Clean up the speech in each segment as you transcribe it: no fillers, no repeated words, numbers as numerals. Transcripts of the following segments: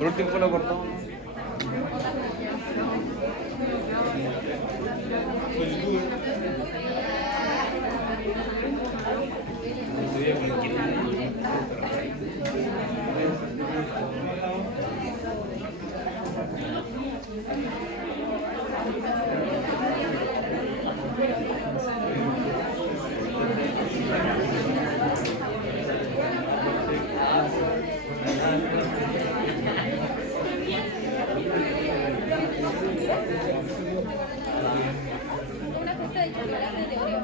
Por último lo cortamos. Una cesta de chocolate de Oreo.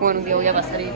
Bueno, que voy a pasar y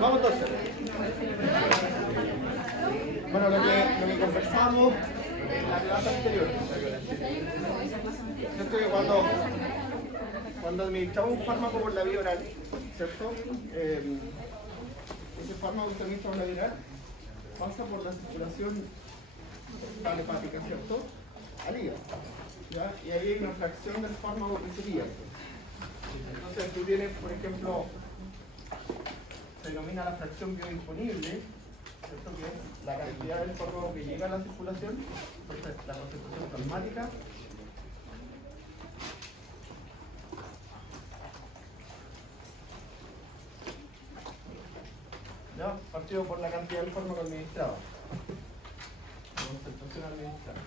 Vamos entonces. Bueno, lo que conversamos en la clase anterior, ¿cierto? Que cuando administramos un fármaco por la vía oral, ¿cierto? Ese fármaco que se administra por la vía oral pasa por la circulación hepática, ¿cierto? Al hígado, ¿ya? Y ahí hay una fracción del fármaco que se pierde. Entonces tú tienes, por ejemplo, se denomina la fracción biodisponible, ¿cierto? Que es la cantidad del fármaco que llega a la circulación. Entonces la concentración plasmática ¿ya? Partido por la cantidad del fármaco administrado, la concentración administrada.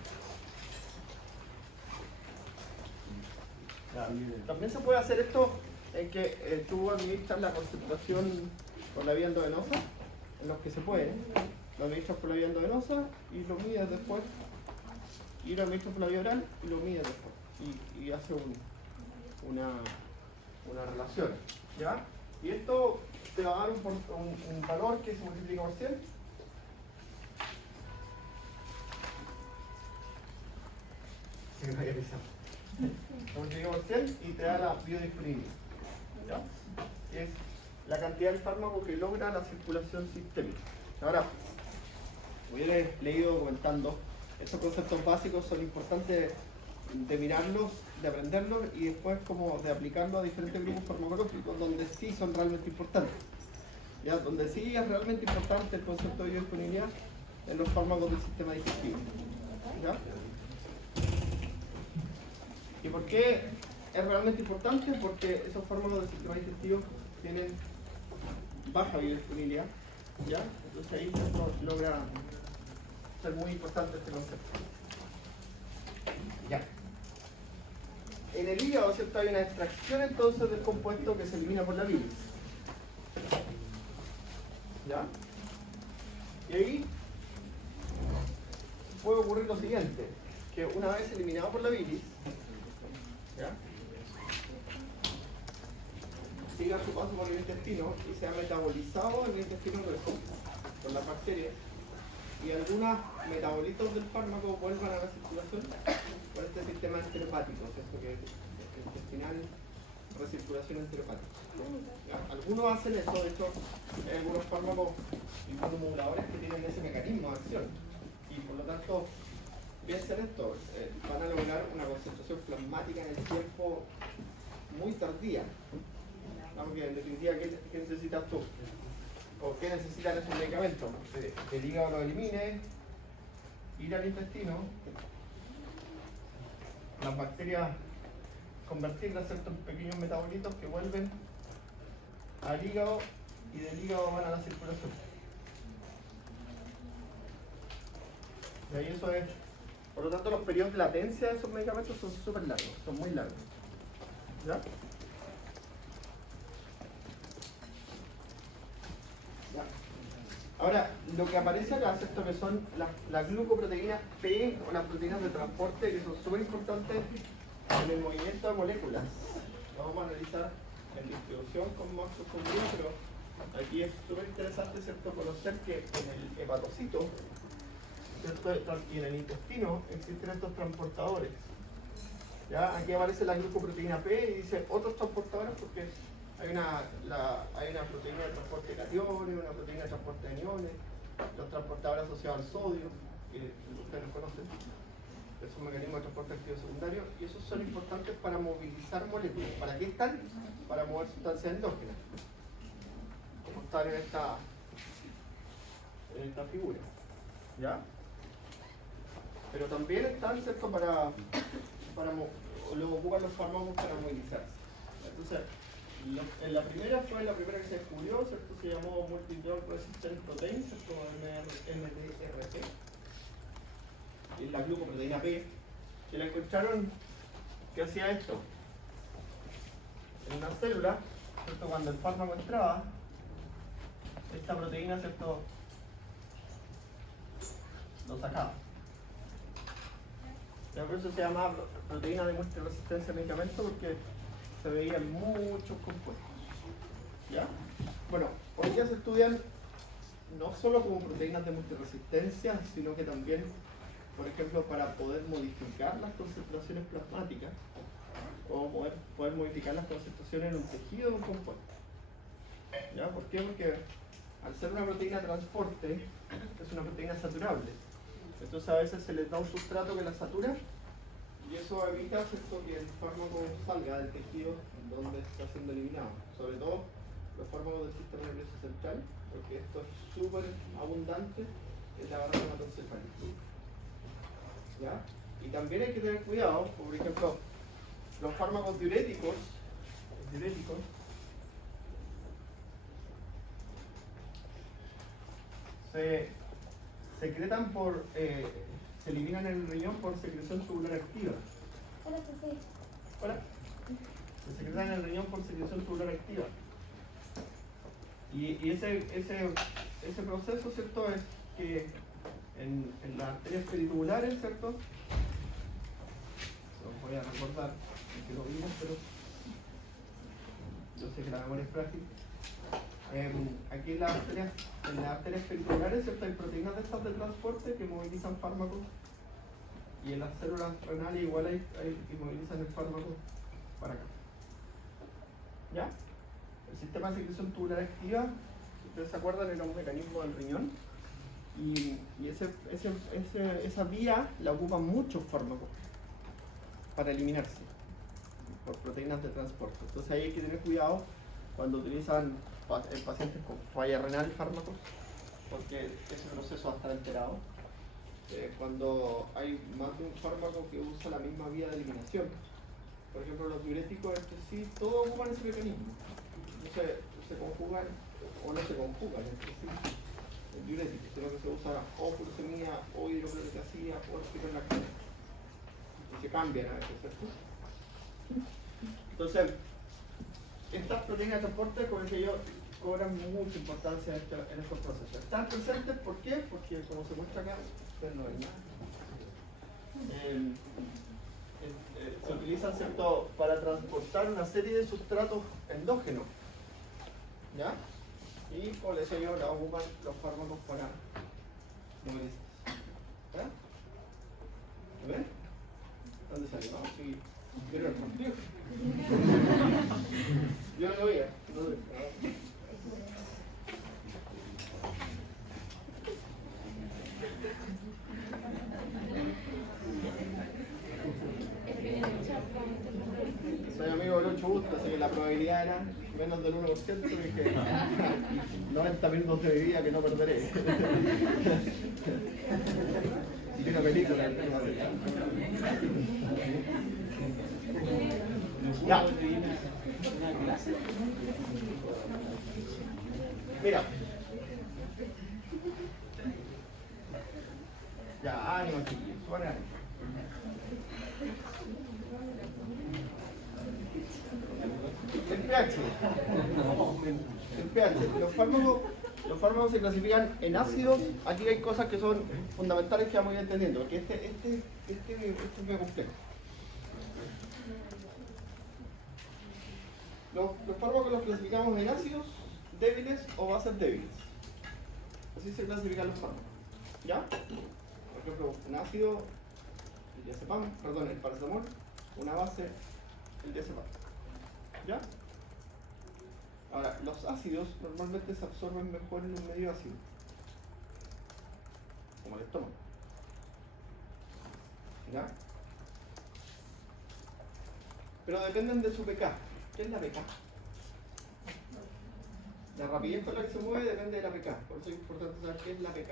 También se puede hacer esto en que tú administras la concentración por la vía endovenosa, en los que se puede. Lo administras por la vía endovenosa y lo mides después. Y lo administras por la vía oral y lo mides después. Y hace una relación, ¿ya? Y esto te va a dar un valor que se multiplica por 100. que me haya avisado. Multiplicamos por 100 y te da la biodisponibilidad. ¿Ya? Que es la cantidad de fármaco que logra la circulación sistémica. Ahora, como yo les he ido comentando, estos conceptos básicos son importantes de mirarlos, de aprenderlos y después como de aplicarlos a diferentes grupos farmacológicos donde sí son realmente importantes. ¿Ya? Donde sí es realmente importante el concepto de biodisponibilidad en los fármacos del sistema digestivo. ¿Ya? ¿Y por qué es realmente importante? Porque esos fármacos del sistema digestivo tienen baja biodisponibilidad, ¿ya? Entonces ahí se logra ser muy importante este concepto. Ya. En el hígado, ¿cierto? Hay una extracción entonces del compuesto que se elimina por la bilis. ¿Ya? Y ahí puede ocurrir lo siguiente, que una vez eliminado por la bilis, ¿ya? Siga su paso por el intestino y se ha metabolizado en el intestino grueso por las bacterias y algunos metabolitos del fármaco vuelvan a la circulación por este sistema enteropático, ¿cierto? Que es el intestinal, recirculación enteropática. ¿Ya? Algunos hacen eso, de hecho hay algunos fármacos inmunomoduladores que tienen ese mecanismo de acción y por lo tanto piensen esto, van a lograr una concentración plasmática en el tiempo muy tardía. Porque en definitiva, ¿qué necesitas tú? ¿O qué necesitan esos medicamentos? Que el hígado lo elimine, ir al intestino, las bacterias convertirlas en pequeños metabolitos que vuelven al hígado y del hígado van a la circulación. Y ahí eso es. Por lo tanto, los periodos de latencia de esos medicamentos son súper largos, son muy largos. ¿Ya? Ahora, lo que aparece acá, ¿cierto? Que son las glucoproteínas P o las proteínas de transporte que son súper importantes en el movimiento de moléculas. Lo vamos a analizar en distribución con más profundidad, pero aquí es súper interesante, ¿cierto? Conocer que en el hepatocito, ¿cierto? Y en el intestino existen estos transportadores. ¿Ya? Aquí aparece la glucoproteína P y dice otros transportadores porque hay una proteína de transporte de cationes, una proteína de transporte de aniones, los transportadores asociados al sodio, que ustedes los conocen, que son mecanismos de transporte activo secundario, y esos son importantes para movilizar moléculas. ¿Para qué están? Para mover sustancias endógenas, como están en esta figura. ¿Ya? Pero también están, ¿cierto? Lo ocupan los fármacos para movilizarse. Entonces, en la primera fue la primera que se descubrió, ¿cierto? Se llamó Multidrug Resistant Protein, ¿cierto? MDRP. Y la glucoproteína P, que la encontraron que hacía esto. En una célula, ¿cierto? Cuando el fármaco entraba, esta proteína, ¿cierto? Lo sacaba. Y por eso se llama proteína de muestra de resistencia a medicamentos, porque se veían muchos compuestos. ¿Ya? Bueno, hoy día se estudian no solo como proteínas de multiresistencia, sino que también, por ejemplo, para poder modificar las concentraciones plasmáticas o poder modificar las concentraciones en un tejido de un compuesto. ¿Ya? ¿Por qué? Porque al ser una proteína de transporte, es una proteína saturable. Entonces a veces se les da un sustrato que la satura y eso evita, ¿cierto?, que el fármaco salga del tejido donde está siendo eliminado. Sobre todo los fármacos del sistema nervioso central, porque esto es súper abundante en la barrera hematoencefálica. ¿Ya? Y también hay que tener cuidado, por ejemplo, los fármacos diuréticos se secretan se eliminan en el riñón por secreción tubular activa. Hola, José. Hola. Se secretan en el riñón por secreción tubular activa. Y ese proceso, ¿cierto?, es que en las arterias peritubulares, ¿cierto? Los voy a recordar, que lo vimos, pero yo sé que la memoria es frágil. Aquí en las arterias peritubulares, ¿cierto?, hay proteínas de estas de transporte que movilizan fármacos Y en las células renales igual hay inmovilizan el fármaco para acá. ¿Ya? El sistema de secreción tubular activa, si ustedes se acuerdan, era un mecanismo del riñón. Y esa vía la ocupan muchos fármacos para eliminarse por proteínas de transporte. Entonces ahí hay que tener cuidado cuando utilizan en pacientes con falla renal fármacos, porque ese proceso va a estar alterado cuando hay más de un fármaco que usa la misma vía de eliminación. Por ejemplo, los diuréticos entre sí, todos ocupan ese mecanismo. Entonces se conjugan o no se conjugan entre sí el diurético, sino que se usa o furosemida o hidroclorothiazida o spironolactona. Y se cambian a veces, ¿cierto? Entonces, estas proteínas de transporte, como decía yo, cobran mucha importancia en estos procesos. Están presentes, ¿por qué? Porque como se muestra acá, ustedes no ven nada. Se utilizan, ¿cierto?, para transportar una serie de sustratos endógenos. ¿Ya? Y como les decía yo, la ocupan los fármacos para movilizarse. ¿Ya? ¿Lo ven? ¿Dónde salió? No, sí. Pero el partido. Yo no lo veía. No lo veía. Soy amigo de Lucho Busto, así que la probabilidad era menos del 1%, y que 90 minutos de vida que no perderé. Y una película. Ya. Mira. Ya, ánimo, chiquillos. Buen ánimo. El pH. El pH. Los fármacos se clasifican en ácidos. Aquí hay cosas que son fundamentales que vamos a ir entendiendo, porque este es muy complejo. Los fármacos los clasificamos en ácidos débiles o bases débiles. Así se clasifican los fármacos. ¿Ya? Por ejemplo, un ácido, el diazepam, perdón, el paracetamol, una base, el diazepam. ¿Ya? Ahora, los ácidos normalmente se absorben mejor en un medio ácido, como el estómago. ¿Ya? Pero dependen de su pK. ¿Qué es la pK? La rapidez con la que se mueve depende de la pK. Por eso es importante saber qué es la pK.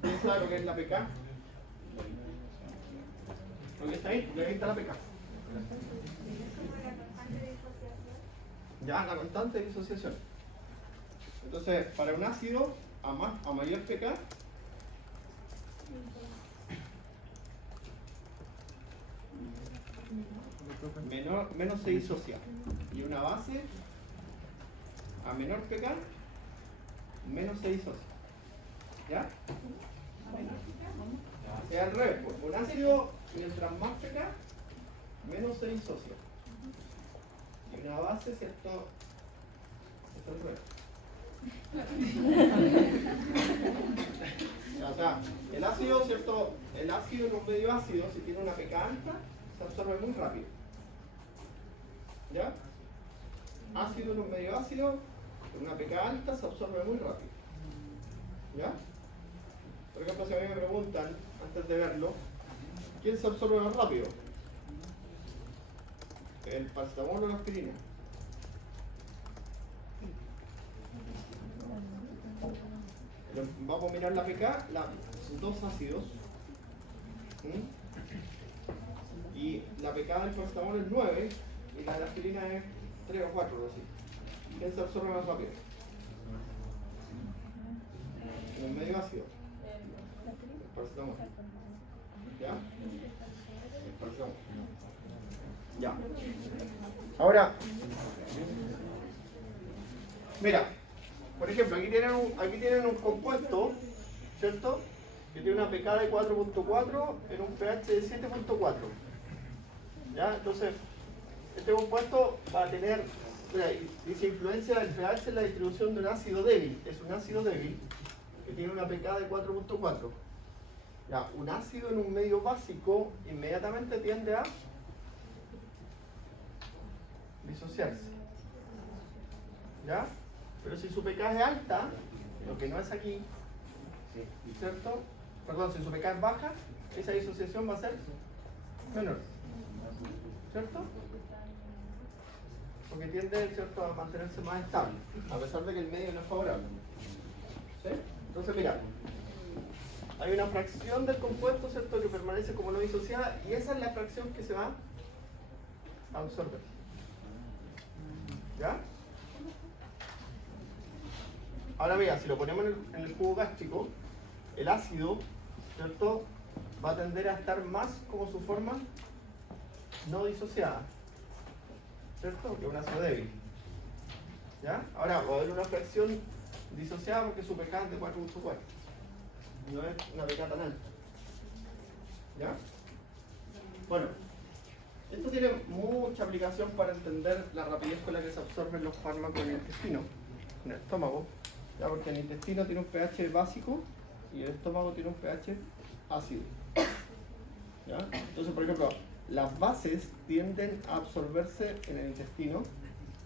¿Quién sabe lo que es la pK? Lo que está ahí, porque ahí está la pK. Ya, la constante de disociación. Entonces, para un ácido a mayor pK, menos se disocia. Y una base a menor pK, menos se disocia. ¿Ya? Es al revés, pues. Un ácido, mientras más pK, menos se disocia. Y una base, ¿cierto? Es al revés. O sea, el ácido, ¿cierto? El ácido en un medio ácido, si tiene una pK alta, se absorbe muy rápido. ¿Ya? Ácido en un medio ácido, con una pK alta, se absorbe muy rápido. ¿Ya? Por ejemplo, si a mí me preguntan, antes de verlo, ¿quién se absorbe más rápido? ¿El paracetamol o la aspirina? Vamos a mirar la pK, dos ácidos. Y la pK del paracetamol es 9 y la de la aspirina es 3 o 4, así. ¿Quién se absorbe más rápido? En el medio ácido. El paracetamol. ¿Ya? El paracetamol. Ya. Ahora, mira, por ejemplo, aquí tienen un compuesto, ¿cierto? Que tiene una pK de 4.4 en un pH de 7.4. ¿Ya? Entonces, Este compuesto va a tener, mira, dice influencia del pH en la distribución de un ácido débil. Es un ácido débil que tiene una pK de 4.4. Ya, un ácido en un medio básico inmediatamente tiende a disociarse. ¿Ya? Pero si su pK es alta, lo que no es aquí, ¿cierto? Perdón, si su pK es baja, esa disociación va a ser menor. ¿Cierto? Porque tiende, ¿cierto?, a mantenerse más estable, a pesar de que el medio no es favorable. ¿Sí? Entonces, mira, hay una fracción del compuesto, ¿cierto?, que permanece como no disociada, y esa es la fracción que se va a absorber. ¿Ya? Ahora mira, si lo ponemos en el jugo gástrico, el ácido, ¿cierto?, va a tender a estar más como su forma no disociada, ¿cierto?, que un ácido débil. ¿Ya? Ahora va a haber una fracción disociada porque su pK es de 4.4. No es una pK tan alta. ¿Ya? Bueno, esto tiene mucha aplicación para entender la rapidez con la que se absorben los fármacos en el intestino, en el estómago. ¿Ya? Porque el intestino tiene un pH básico y el estómago tiene un pH ácido. ¿Ya? Entonces, por ejemplo, las bases tienden a absorberse en el intestino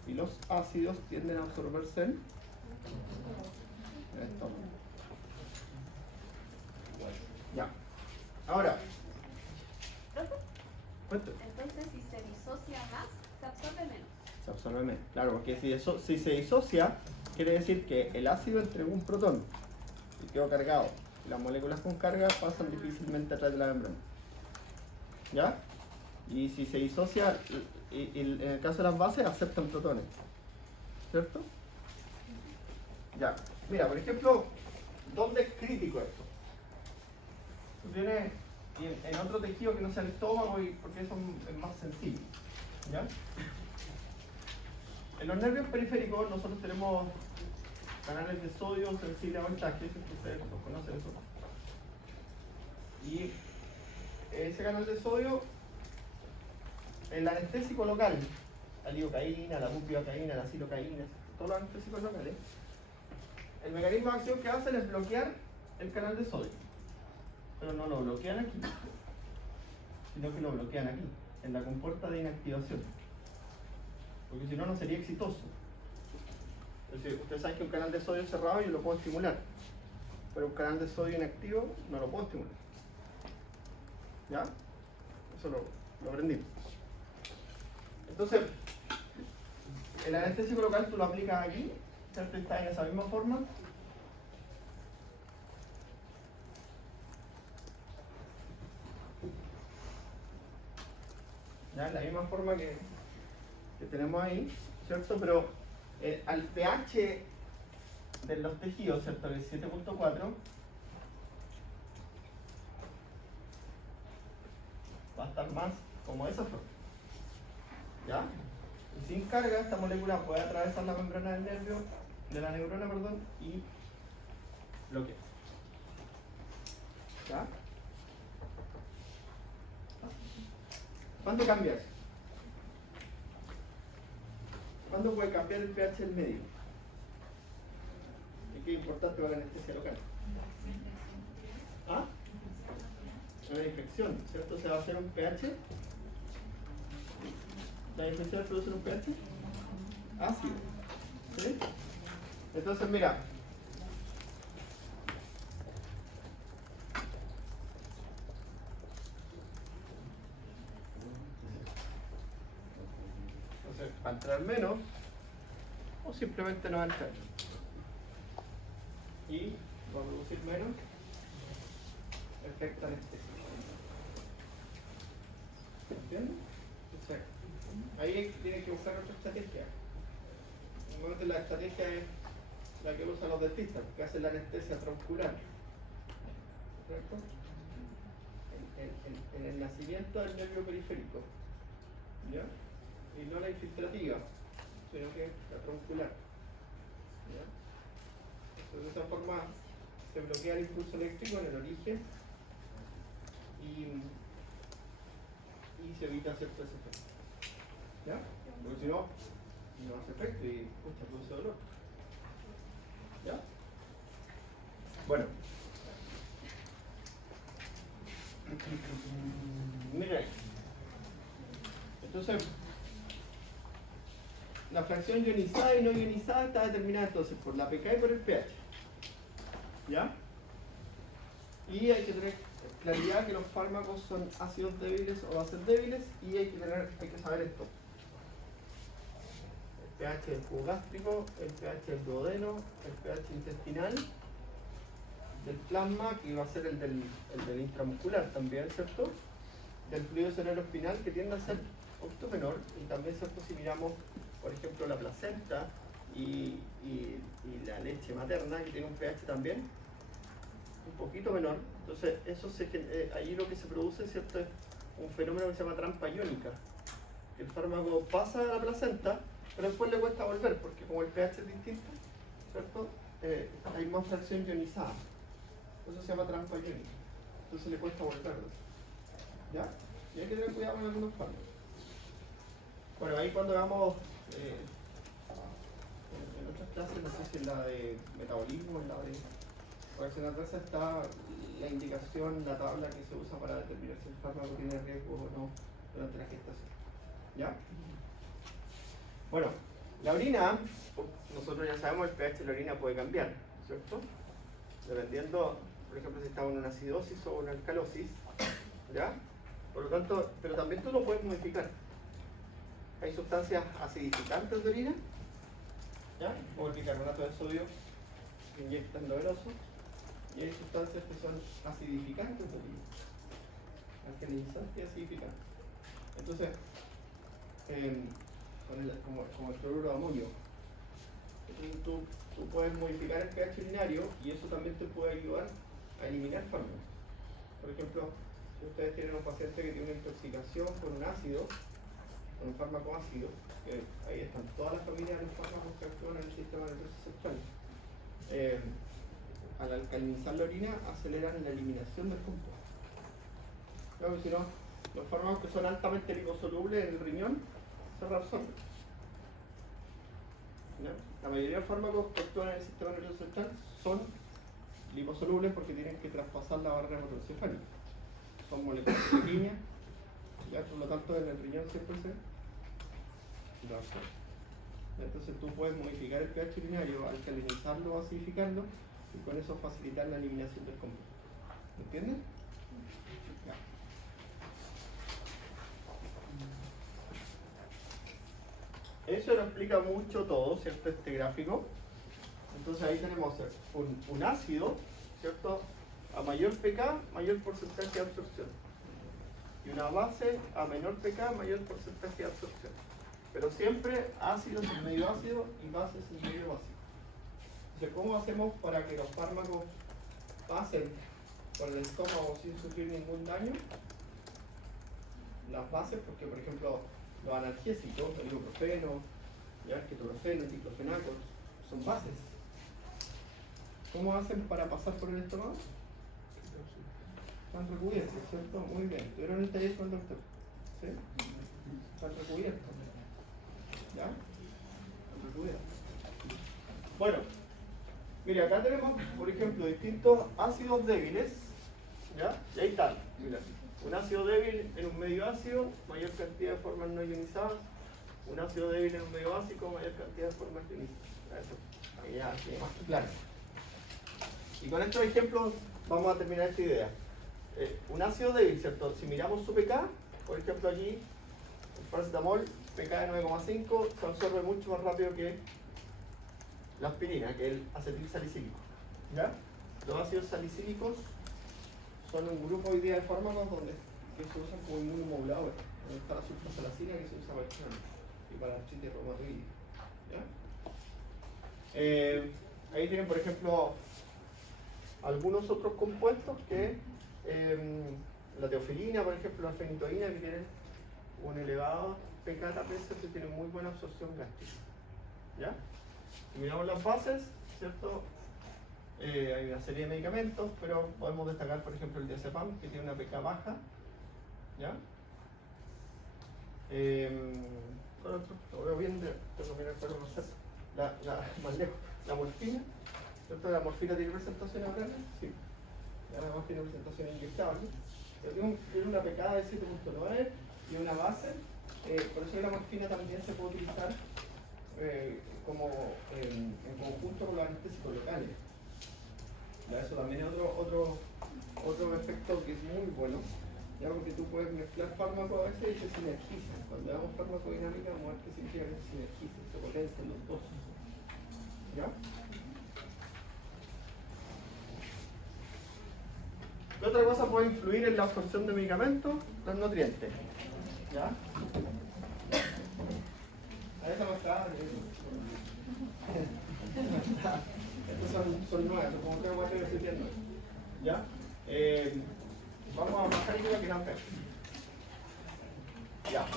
y los ácidos tienden a absorberse en el estómago. Ya. Ahora, cuéntame. Entonces, si se disocia más, se absorbe menos. Se absorbe menos. Claro, porque si se disocia, quiere decir que el ácido entregó un protón y quedó cargado. Las moléculas con carga pasan difícilmente a través de la membrana. ¿Ya? Y si se disocia, y en el caso de las bases, aceptan protones. ¿Cierto? Ya. Mira, por ejemplo, ¿dónde es crítico esto? Tú tienes en otro tejido que no sea el estómago, y porque eso es más sencillo. ¿Ya? En los nervios periféricos nosotros tenemos canales de sodio sensibles a voltaje, ustedes los conocen eso. Y ese canal de sodio, el anestésico local, la lidocaína, la bupivacaína, la silocaína, todos los anestésicos locales, el mecanismo de acción que hacen es bloquear el canal de sodio. Pero no lo bloquean aquí, sino que lo bloquean aquí, en la compuerta de inactivación. Porque si no, no sería exitoso. Es decir, ustedes saben que un canal de sodio cerrado yo lo puedo estimular, pero un canal de sodio inactivo no lo puedo estimular. ¿Ya? Eso lo aprendimos. Entonces, el anestésico local tú lo aplicas aquí, ¿cierto? Está en esa misma forma. ¿Ya? En la misma forma que tenemos ahí, ¿cierto? Pero al pH de los tejidos, ¿cierto? Que es 7.4, va a estar más como de esa forma. ¿Ya? Y sin carga, esta molécula puede atravesar la membrana del nervio, de la neurona, perdón, y bloquear. ¿Ya? ¿Cuándo cambia eso? ¿Cuándo puede cambiar el pH del medio? ¿Y qué es importante para la anestesia local? ¿Ah? Una infección, ¿cierto? Se va a hacer un pH. ¿La infección produce un pH? Ácido. ¿Sí? Entonces, mira. Entonces, va a entrar menos o simplemente no va a entrar. Y va a producir menos efecto anestésico. ¿Entiendes? Entonces, ahí tiene que buscar otra estrategia. Normalmente la estrategia es la que usan los dentistas, que hacen la anestesia transcurral. ¿Correcto? En el nacimiento del nervio periférico. ¿Ya? Y no la infiltrativa, sino que la troncular. ¿Ya? Entonces, de esa forma se bloquea el impulso eléctrico en el origen y se evita ciertos efectos. ¿Ya? Porque si no, no hace efecto y pucha, produce dolor. ¿Ya? Bueno. Miren. Entonces, la fracción ionizada y no ionizada está determinada entonces por la pK y por el pH. ¿Ya? Y hay que tener claridad que los fármacos son ácidos débiles o bases débiles y hay que saber esto. El pH del jugo gástrico, el pH del duodeno, el pH intestinal, del plasma, que va a ser el del intramuscular también, ¿cierto? Del fluido cerebroespinal, que tiende a ser un poquito menor, y también, ¿cierto? Si miramos, por ejemplo, la placenta y la leche materna, que tiene un pH también un poquito menor, entonces eso ahí lo que se produce, ¿cierto? Es un fenómeno que se llama trampa iónica. El fármaco pasa a la placenta, pero después le cuesta volver, porque como el pH es distinto, ¿cierto? Hay más fracción ionizada. Eso se llama trampa iónica. Entonces le cuesta volverlo. ¿Ya? Y hay que tener cuidado con algunos fármacos. Bueno, ahí cuando veamos en otras clases, no sé si en la de metabolismo, en la de reacción adversa, está la indicación, la tabla que se usa para determinar si el fármaco tiene riesgo o no durante la gestación. ¿Ya? Bueno, la orina, nosotros ya sabemos el pH de la orina puede cambiar, ¿cierto? Dependiendo, por ejemplo, si está en una acidosis o una alcalosis, ¿ya? Por lo tanto, pero también tú lo puedes modificar. Hay sustancias acidificantes de orina, ¿ya? Como el bicarbonato de sodio que inyecta endovenoso, y hay sustancias que son acidificantes de orina, alcalinizantes y acidificantes. Entonces, como el cloruro de amonio, tú puedes modificar el pH urinario y eso también te puede ayudar a eliminar fármacos. Por ejemplo, si ustedes tienen un paciente que tiene una intoxicación con un ácido, con un fármaco ácido, que ahí están todas las familias de los fármacos que actúan en el sistema nervioso central. Al alcalinizar la orina aceleran la eliminación del compuesto. Claro, si no, los fármacos que son altamente liposolubles en el riñón se reabsorben. ¿Ya? La mayoría de los fármacos que actúan en el sistema nervioso central son liposolubles porque tienen que traspasar la barrera hematoencefálica. Son moléculas pequeñas, ya por lo tanto en el riñón siempre se reabsorben. Entonces tú puedes modificar el pH urinario, alcalinizarlo o acidificarlo y con eso facilitar la eliminación del compuesto. ¿Entiendes? Ya. Eso lo explica mucho todo, ¿cierto? Este gráfico. Entonces ahí tenemos un ácido, ¿cierto? A mayor pK, mayor porcentaje de absorción. Y una base a menor pK, mayor porcentaje de absorción. Pero siempre ácidos en medio ácido y bases en medio básico. Entonces, ¿cómo hacemos para que los fármacos pasen por el estómago sin sufrir ningún daño? Las bases, porque por ejemplo los analgésicos, el ibuprofeno, el ketorofeno, el diclofenaco, son bases. ¿Cómo hacen para pasar por el estómago? Están recubiertos, ¿cierto? Muy bien. ¿Tuvieron el taller con el doctor? ¿Sí? Están recubiertos. ¿Ya? Están recubiertos. Bueno, mira, acá tenemos, por ejemplo, distintos ácidos débiles. ¿Ya? Y ahí están. Mira. Un ácido débil en un medio ácido, mayor cantidad de formas no ionizadas. Un ácido débil en un medio básico, mayor cantidad de formas ionizadas. Eso, ahí ya tiene más claro. Y con estos ejemplos vamos a terminar esta idea. Un ácido débil, ¿cierto? Si miramos su pK, por ejemplo aquí, el paracetamol, pK de 9,5, se absorbe mucho más rápido que la aspirina, que el acetil salicílico. ¿Ya? Los ácidos salicílicos son un grupo hoy día de fármacos que se usan como inmunomoduladores, donde está la sulfasalacina que se usa para el cáncer y para la artritis reumatoide. Ahí tienen, por ejemplo, algunos otros compuestos que la teofilina, por ejemplo, la fenitoína, que tienen un elevado pK también, que tienen muy buena absorción gástrica. ¿Ya? Si miramos las bases, ¿cierto? Hay una serie de medicamentos, pero podemos destacar, por ejemplo, el diazepam, que tiene una pK baja. ¿Ya? lo veo bien, tengo que mirar para conocer más lejos. La morfina, ¿cierto? La morfina tiene presentación oral, sí. La morfina tiene presentación inyectable. Tiene una pKa de 7.9 y una base, por eso la morfina también se puede utilizar como en conjunto con los anestésicos locales. Ya, eso también es otro efecto que es muy bueno, ya, porque tú puedes mezclar fármacos a veces y se sinergizan. Cuando damos farmacodinámica vamos a ver que significa que se sinergizan, se potencian los dos. ¿Ya? ¿Qué otra cosa puede influir en la absorción de medicamentos? Los nutrientes. ¿Ya? Ahí está más estos son nuevos, como tengo más que decir. ¿Ya? Vamos a bajar y que quedan peor. Ya,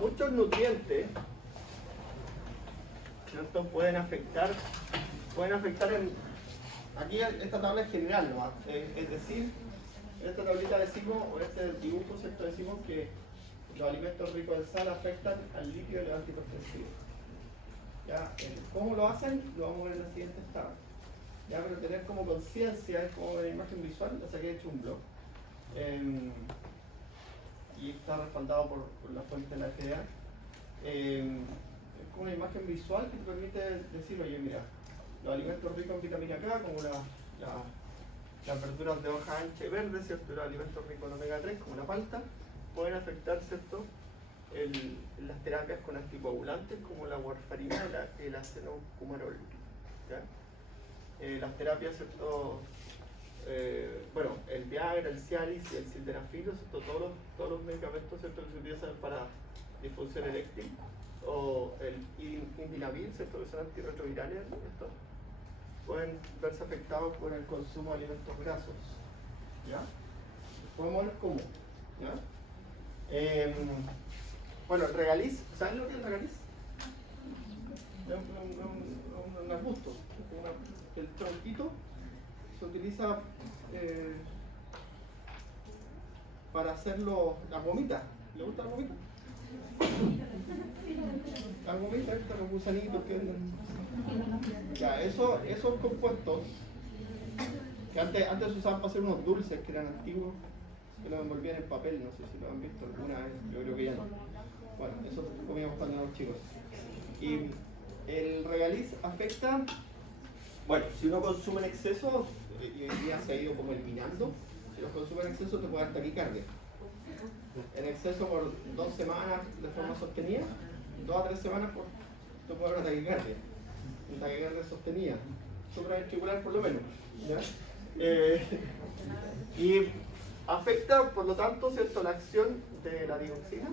muchos nutrientes, ¿cierto? Pueden afectar en. Aquí esta tabla es general nomás, es decir, en esta tablita decimos, o este dibujo, ¿cierto? Decimos que los alimentos ricos en sal afectan al líquido y los antihipertensivos. ¿Ya? ¿Cómo lo hacen? Lo vamos a ver en la siguiente tabla. ¿Ya? Pero tener como conciencia, es como una imagen visual, la saqué hecho un blog. Y está respaldado por la fuente de la FDA. Es como una imagen visual que te permite decir, oye, mira, los alimentos ricos en vitamina K, como las verduras de hoja ancha y verde, ¿cierto? Los alimentos ricos en omega 3, como la palta, pueden afectar, ¿cierto? Las terapias con anticoagulantes, como la warfarina o el acenocumarol. Las terapias, ¿cierto? Bueno, el Viagra, el Cialis y el sildenafil, todos los medicamentos, ¿cierto? Que se utilizan para disfunción eréctil, o el indinavir, ¿cierto? Que son antirretrovirales, estos pueden verse afectados por el consumo de alimentos grasos. ¿Ya? Podemos ver cómo. ¿Ya? Bueno, el regaliz, ¿saben lo que es el regaliz? Es un arbusto, el tronquito se utiliza para hacer las gomitas. ¿Le gusta la gomita? Las gomitas, los gusanitos que venden. Ya, esos compuestos que antes se usaban para hacer unos dulces que eran antiguos, que los envolvían en papel, no sé si lo han visto alguna vez, yo creo que ya no. Bueno, eso comíamos cuando éramos chicos. Y el regaliz afecta, bueno, si uno consume en exceso, y hoy día se ha ido como eliminando, si lo consume en exceso te puede dar taquicardia. En exceso por 2 semanas de forma sostenida, 2 a 3 semanas te puede dar una taquicardia. Una taquicardia sostenida, supraventricular por lo menos. ¿Ya? Y afecta, por lo tanto, ¿cierto?, la acción de la dioxina.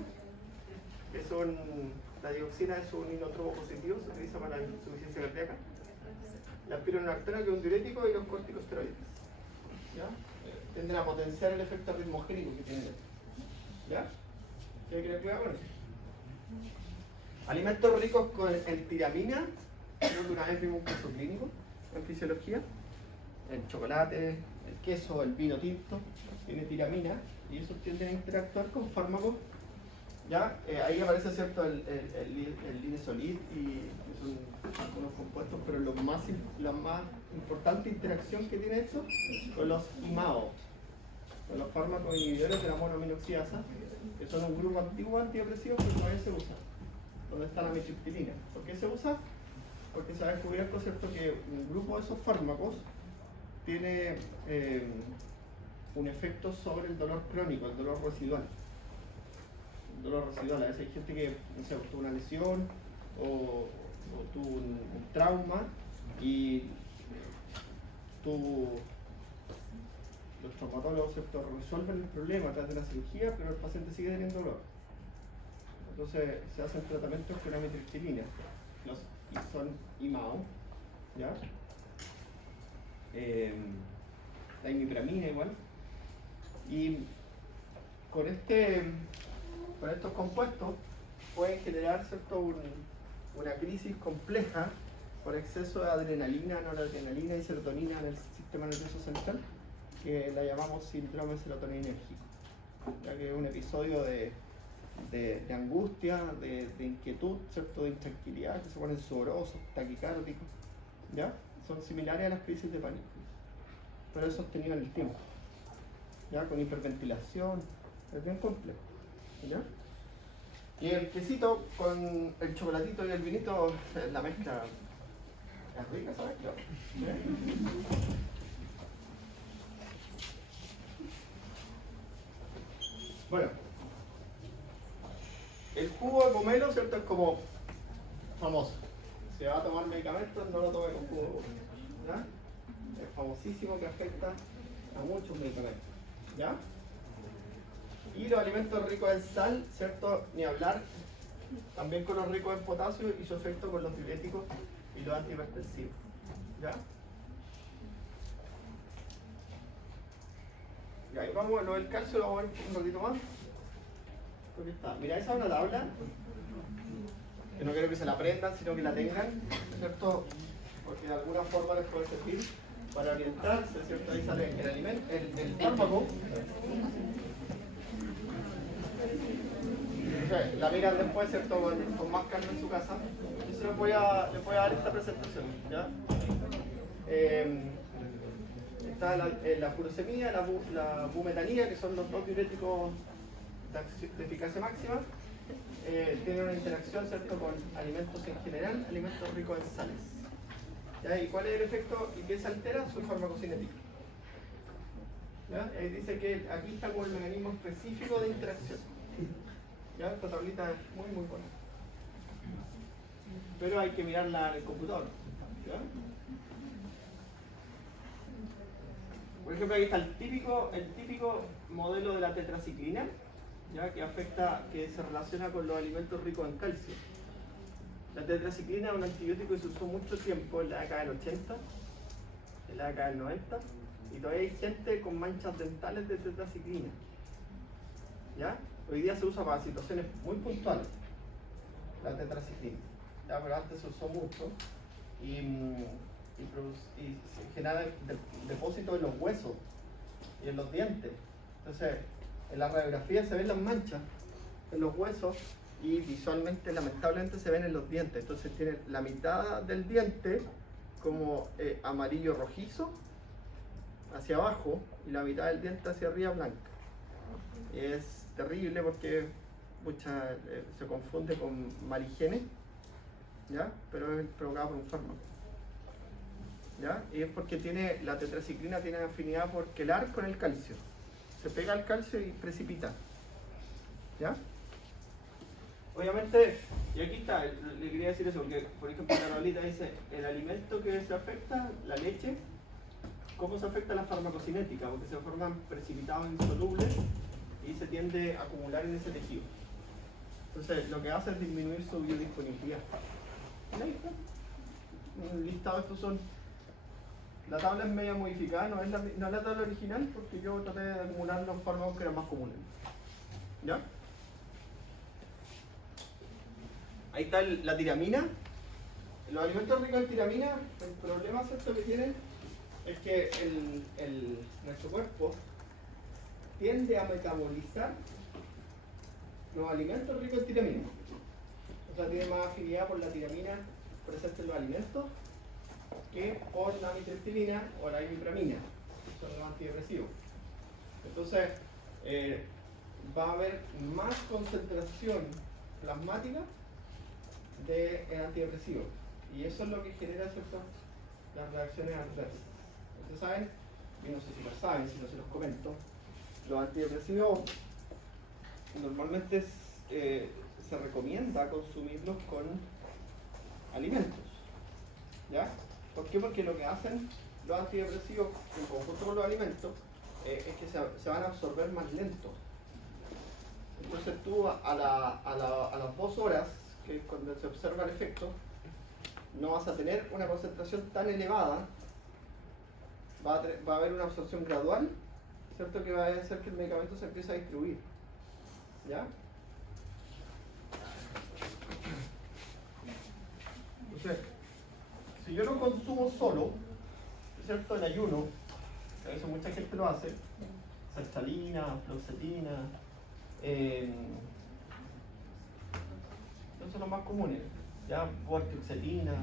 La dioxina es un inotropo positivo, se utiliza para la insuficiencia cardíaca. La pironartrona, que es un diurético, y los corticosteroides. ¿Ya? Tienden a potenciar el efecto ritmogénico que tienen. ¿Ya? ¿Qué hay que tener cuidado con eso? Alimentos ricos en tiramina, creo que una vez vimos un caso clínico en fisiología. El chocolate, el queso, el vino tinto, tiene tiramina, y esos tienden a interactuar con fármacos. ¿Ya? Ahí aparece, ¿cierto?, el linesolid, y son algunos compuestos, pero la más importante interacción que tiene esto con los IMAO, con los fármacos inhibidores de la monoaminoxidasa, que son un grupo antiguo antidepresivo que todavía se usa, donde está la amitriptilina. ¿Por qué se usa? Porque se ha descubierto, ¿cierto?, que un grupo de esos fármacos tiene un efecto sobre el dolor crónico, el dolor residual. El dolor residual, a veces hay gente que, no sé, tuvo una lesión o tuvo un trauma y los traumatólogos, ¿cierto?, resuelven el problema a través de la cirugía, pero el paciente sigue teniendo dolor. Entonces se hacen tratamientos con amitriptilina, y son IMAO, ¿ya? La imipramina igual. Y con estos compuestos pueden generar, ¿cierto?, una crisis compleja por exceso de adrenalina, noradrenalina y serotonina en el sistema nervioso central, que la llamamos síndrome serotoninérgico, ya que es un episodio de de angustia, de inquietud, ¿cierto? De intranquilidad, que se ponen sudorosos, taquicárdicos, ¿ya? Son similares a las crisis de pánico, pero es sostenido en el tiempo, ¿ya? Con hiperventilación, es bien complejo, ¿ya? Y el quesito con el chocolatito y el vinito, la mezcla es rica, ¿sabes? ¿Ya? Bueno, el jugo de pomelo, ¿cierto? Es como famoso. Si va a tomar medicamentos, no lo tome con jugo de pomelo, ¿ya? Es famosísimo, que afecta a muchos medicamentos, ¿ya? Y los alimentos ricos en sal, ¿cierto? Ni hablar, también con los ricos en potasio y su efecto con los diuréticos y los antihipertensivos, ¿ya? Y ahí vamos, lo del calcio lo vamos a ver un ratito más. Porque está. Mira, esa es una tabla que no quiero que se la aprendan, sino que la tengan, ¿cierto? Porque de alguna forma les puede servir para orientarse, ¿cierto? Ahí sale el alimento, el fármaco. O sea, la miran después, ¿cierto? Con más calma en su casa. Yo se les voy a dar esta presentación, ¿ya? Está la furosemida, la bumetanía, que son los dos diuréticos de eficacia máxima. Tiene una interacción, ¿cierto?, con alimentos en general, alimentos ricos en sales. ¿Ya? ¿Y cuál es el efecto y qué se altera? Su farmacocinética. ¿Ya? Ahí dice que aquí está como el mecanismo específico de interacción. ¿Ya? Esta tablita es muy muy buena. Pero hay que mirarla en el computador. ¿Ya? Por ejemplo, aquí está el típico modelo de la tetraciclina, ¿ya? Que se relaciona con los alimentos ricos en calcio. La tetraciclina es un antibiótico que se usó mucho tiempo en la década del 80, en la década del 90, y todavía hay gente con manchas dentales de tetraciclina. ¿Ya? Hoy día se usa para situaciones muy puntuales, la tetraciclina. ¿Ya? Pero antes se usó mucho y se genera depósitos en los huesos y en los dientes. Entonces, en la radiografía se ven las manchas en los huesos y visualmente, lamentablemente, se ven en los dientes. Entonces tiene la mitad del diente como amarillo rojizo hacia abajo y la mitad del diente hacia arriba blanca. Y es terrible porque se confunde con maligenes, ¿ya? Pero es provocada por un fármaco, ¿ya? Y es porque la tetraciclina tiene afinidad por quelar con el calcio. Se pega al calcio y precipita, ¿ya? Obviamente, y aquí está, le quería decir eso, porque por ejemplo la tablita dice el alimento que se afecta, la leche, ¿cómo se afecta la farmacocinética? Porque se forman precipitados insolubles y se tiende a acumular en ese tejido. Entonces lo que hace es disminuir su biodisponibilidad. Ahí está. Un listado, estos son. La tabla es media modificada, no es la tabla original, porque yo traté de acumular los fármacos que eran más comunes. ¿Ya? Ahí está la tiramina. Los alimentos ricos en tiramina, el problema ¿cierto? Que tienen es que nuestro cuerpo tiende a metabolizar los alimentos ricos en tiramina. O sea, tiene más afinidad por la tiramina presente en los alimentos que por la amitriptilina o la imipramina, que son los antidepresivos. Entonces, va a haber más concentración plasmática de antidepresivo. Y eso es lo que genera, ¿cierto?, las reacciones adversas. Ustedes saben, y no sé si lo saben, si no se los comento, los antidepresivos normalmente se recomienda consumirlos con alimentos. ¿Ya? ¿Por qué? Porque lo que hacen los antidepresivos en conjunto con los alimentos es que se van a absorber más lento. Entonces tú a las 2 horas, que es cuando se observa el efecto, no vas a tener una concentración tan elevada, va a haber una absorción gradual, ¿cierto? Que va a hacer que el medicamento se empiece a distribuir. ¿Ya? Entonces, si yo lo consumo solo, ¿cierto? En ayuno, eso mucha gente lo hace, sertralina, fluoxetina, son los más comunes. Ya, vortioxetina,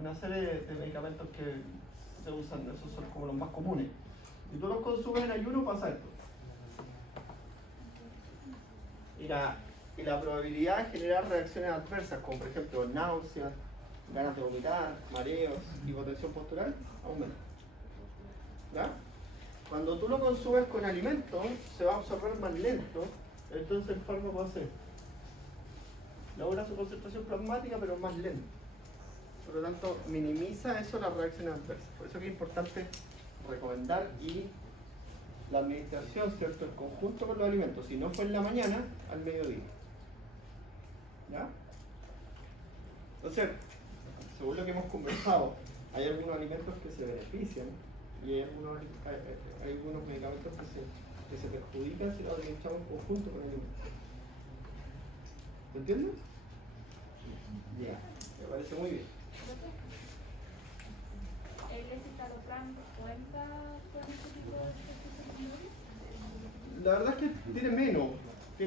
una serie de medicamentos que se usan, esos son como los más comunes. Si tú los consumes en ayuno, pasa esto. Y la probabilidad de generar reacciones adversas, como por ejemplo náuseas, ganas de vomitar, mareos, hipotensión postural, aumenta. ¿Ya? Cuando tú lo consumes con alimentos, se va a absorber más lento, entonces el fármaco hace logra su concentración plasmática, pero más lento. Por lo tanto, minimiza eso las reacciones adversas. Por eso que es importante recomendar y la administración, ¿cierto?, en conjunto con los alimentos. Si no fue en la mañana, al mediodía. ¿Ya? Entonces, según lo que hemos conversado, hay algunos alimentos que se benefician y hay algunos medicamentos que se perjudican si los administramos en conjunto con alimentos. ¿Me entiendes? Ya, me parece muy bien. ¿El escitalopram cuenta con este tipo de efectos secundarios? La verdad es que tiene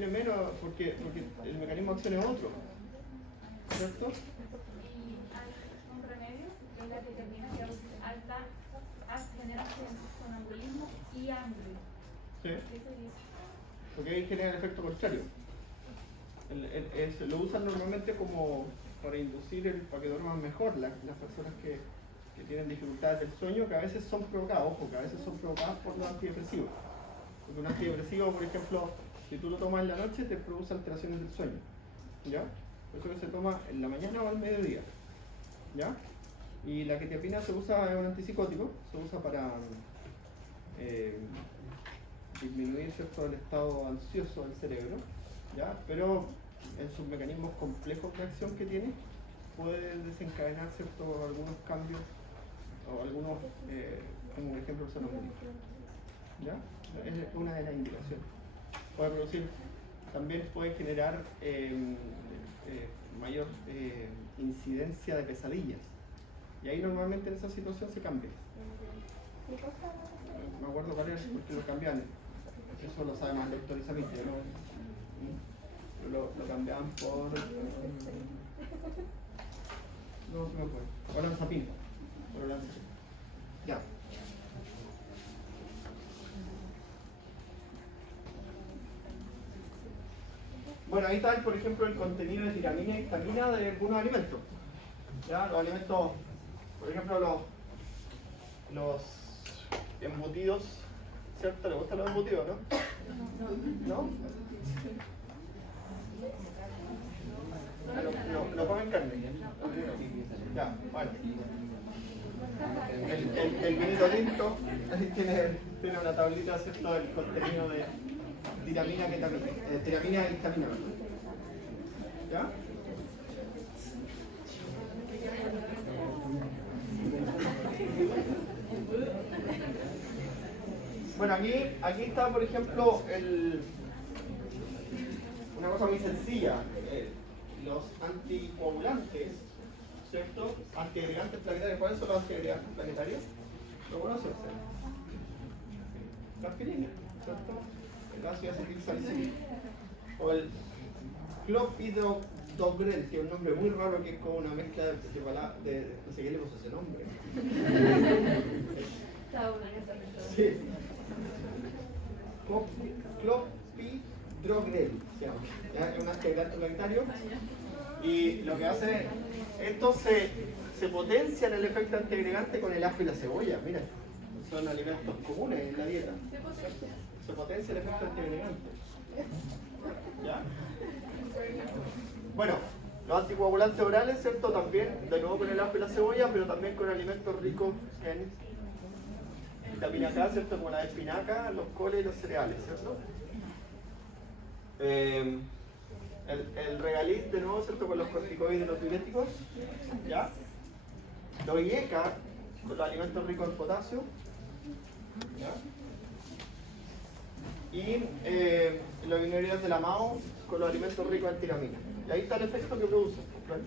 menos porque el mecanismo de acción es otro, ¿cierto? Y hay un remedio que es la ketamina que alta genera sonambulismo y hambre. Sí, ¿Qué se dice? porque ahí genera el efecto contrario. Lo usan normalmente como para inducir para que duerman mejor las personas que tienen dificultades del sueño, que a veces son provocadas, ojo, que a veces son provocadas por los antidepresivos. Porque un antidepresivo, por ejemplo, si tú lo tomas en la noche, te produce alteraciones del sueño. ¿Ya? Por eso que se toma en la mañana o al mediodía. ¿Ya? Y la quetiapina se usa, es un antipsicótico, se usa para disminuir, ¿cierto?, el estado ansioso del cerebro. ¿Ya? Pero en sus mecanismos complejos de acción que tiene, puede desencadenar, ¿cierto?, algunos cambios o algunos, como por ejemplo el sonambulismo. ¿Ya? Es una de las indicaciones. Puede producir, también puede generar mayor incidencia de pesadillas. Y ahí normalmente en esa situación se cambia. Me acuerdo cuál era, porque lo cambian. Eso lo sabe más el doctor Isabite, ¿no? Lo cambiaban por... no se me acuerdo. Olanzapina. Por olanzapina. Ya. Bueno, ahí está, por ejemplo, el contenido de tiramina y histamina de algunos alimentos. ¿Ya? Los alimentos, por ejemplo, los embutidos, ¿cierto? ¿Le gustan los embutidos, no? ¿No? No comen carne. Ya, bueno. El vinito tinto tiene una tablita, ¿cierto?, del contenido de tiramina, tiramina y histamina. ¿Ya? Bueno, aquí está, por ejemplo, una cosa muy sencilla. Los anticoagulantes, ¿cierto? Antiagregantes planetarios. ¿Cuáles son los antiagregantes planetarios? ¿Lo conocen ustedes? La aspirina, ¿cierto? El ácido acetilsalicílico. O el clopidogrel, que es un nombre muy raro, que es como una mezcla de no sé qué le puso ese nombre. Sí. Clopidogrel, se llama. Es un antiagregante planetario. Y lo que hace, esto se potencia en el efecto antiagregante con el ajo y la cebolla. Mira, son alimentos comunes en la dieta. Se potencia el efecto antiagregante. ¿Ya? Bueno, los anticoagulantes orales, ¿cierto? También, de nuevo con el ajo y la cebolla, pero también con alimentos ricos en vitamina K, ¿cierto? Como la espinaca, los coles y los cereales, ¿cierto? El regaliz, de nuevo, ¿cierto? Con los corticoides y los diuréticos, ¿ya? Los IECA, con los alimentos ricos en potasio, ¿ya? Y los inhibidores de la MAO, con los alimentos ricos en tiramina. Y ahí está el efecto que produce, ¿vale?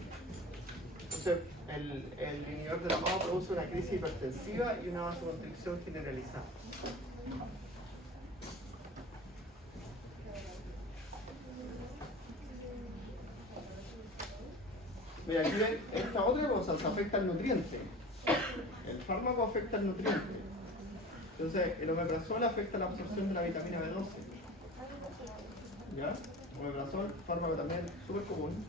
Entonces, el inhibidor de la MAO produce una crisis hipertensiva y una vasoconstricción generalizada. Mira, aquí ven esta otra cosa, se afecta al nutriente. El fármaco afecta al nutriente. Entonces, el omeprazol afecta la absorción de la vitamina B12. ¿Ya? Omeprazol, fármaco también súper común.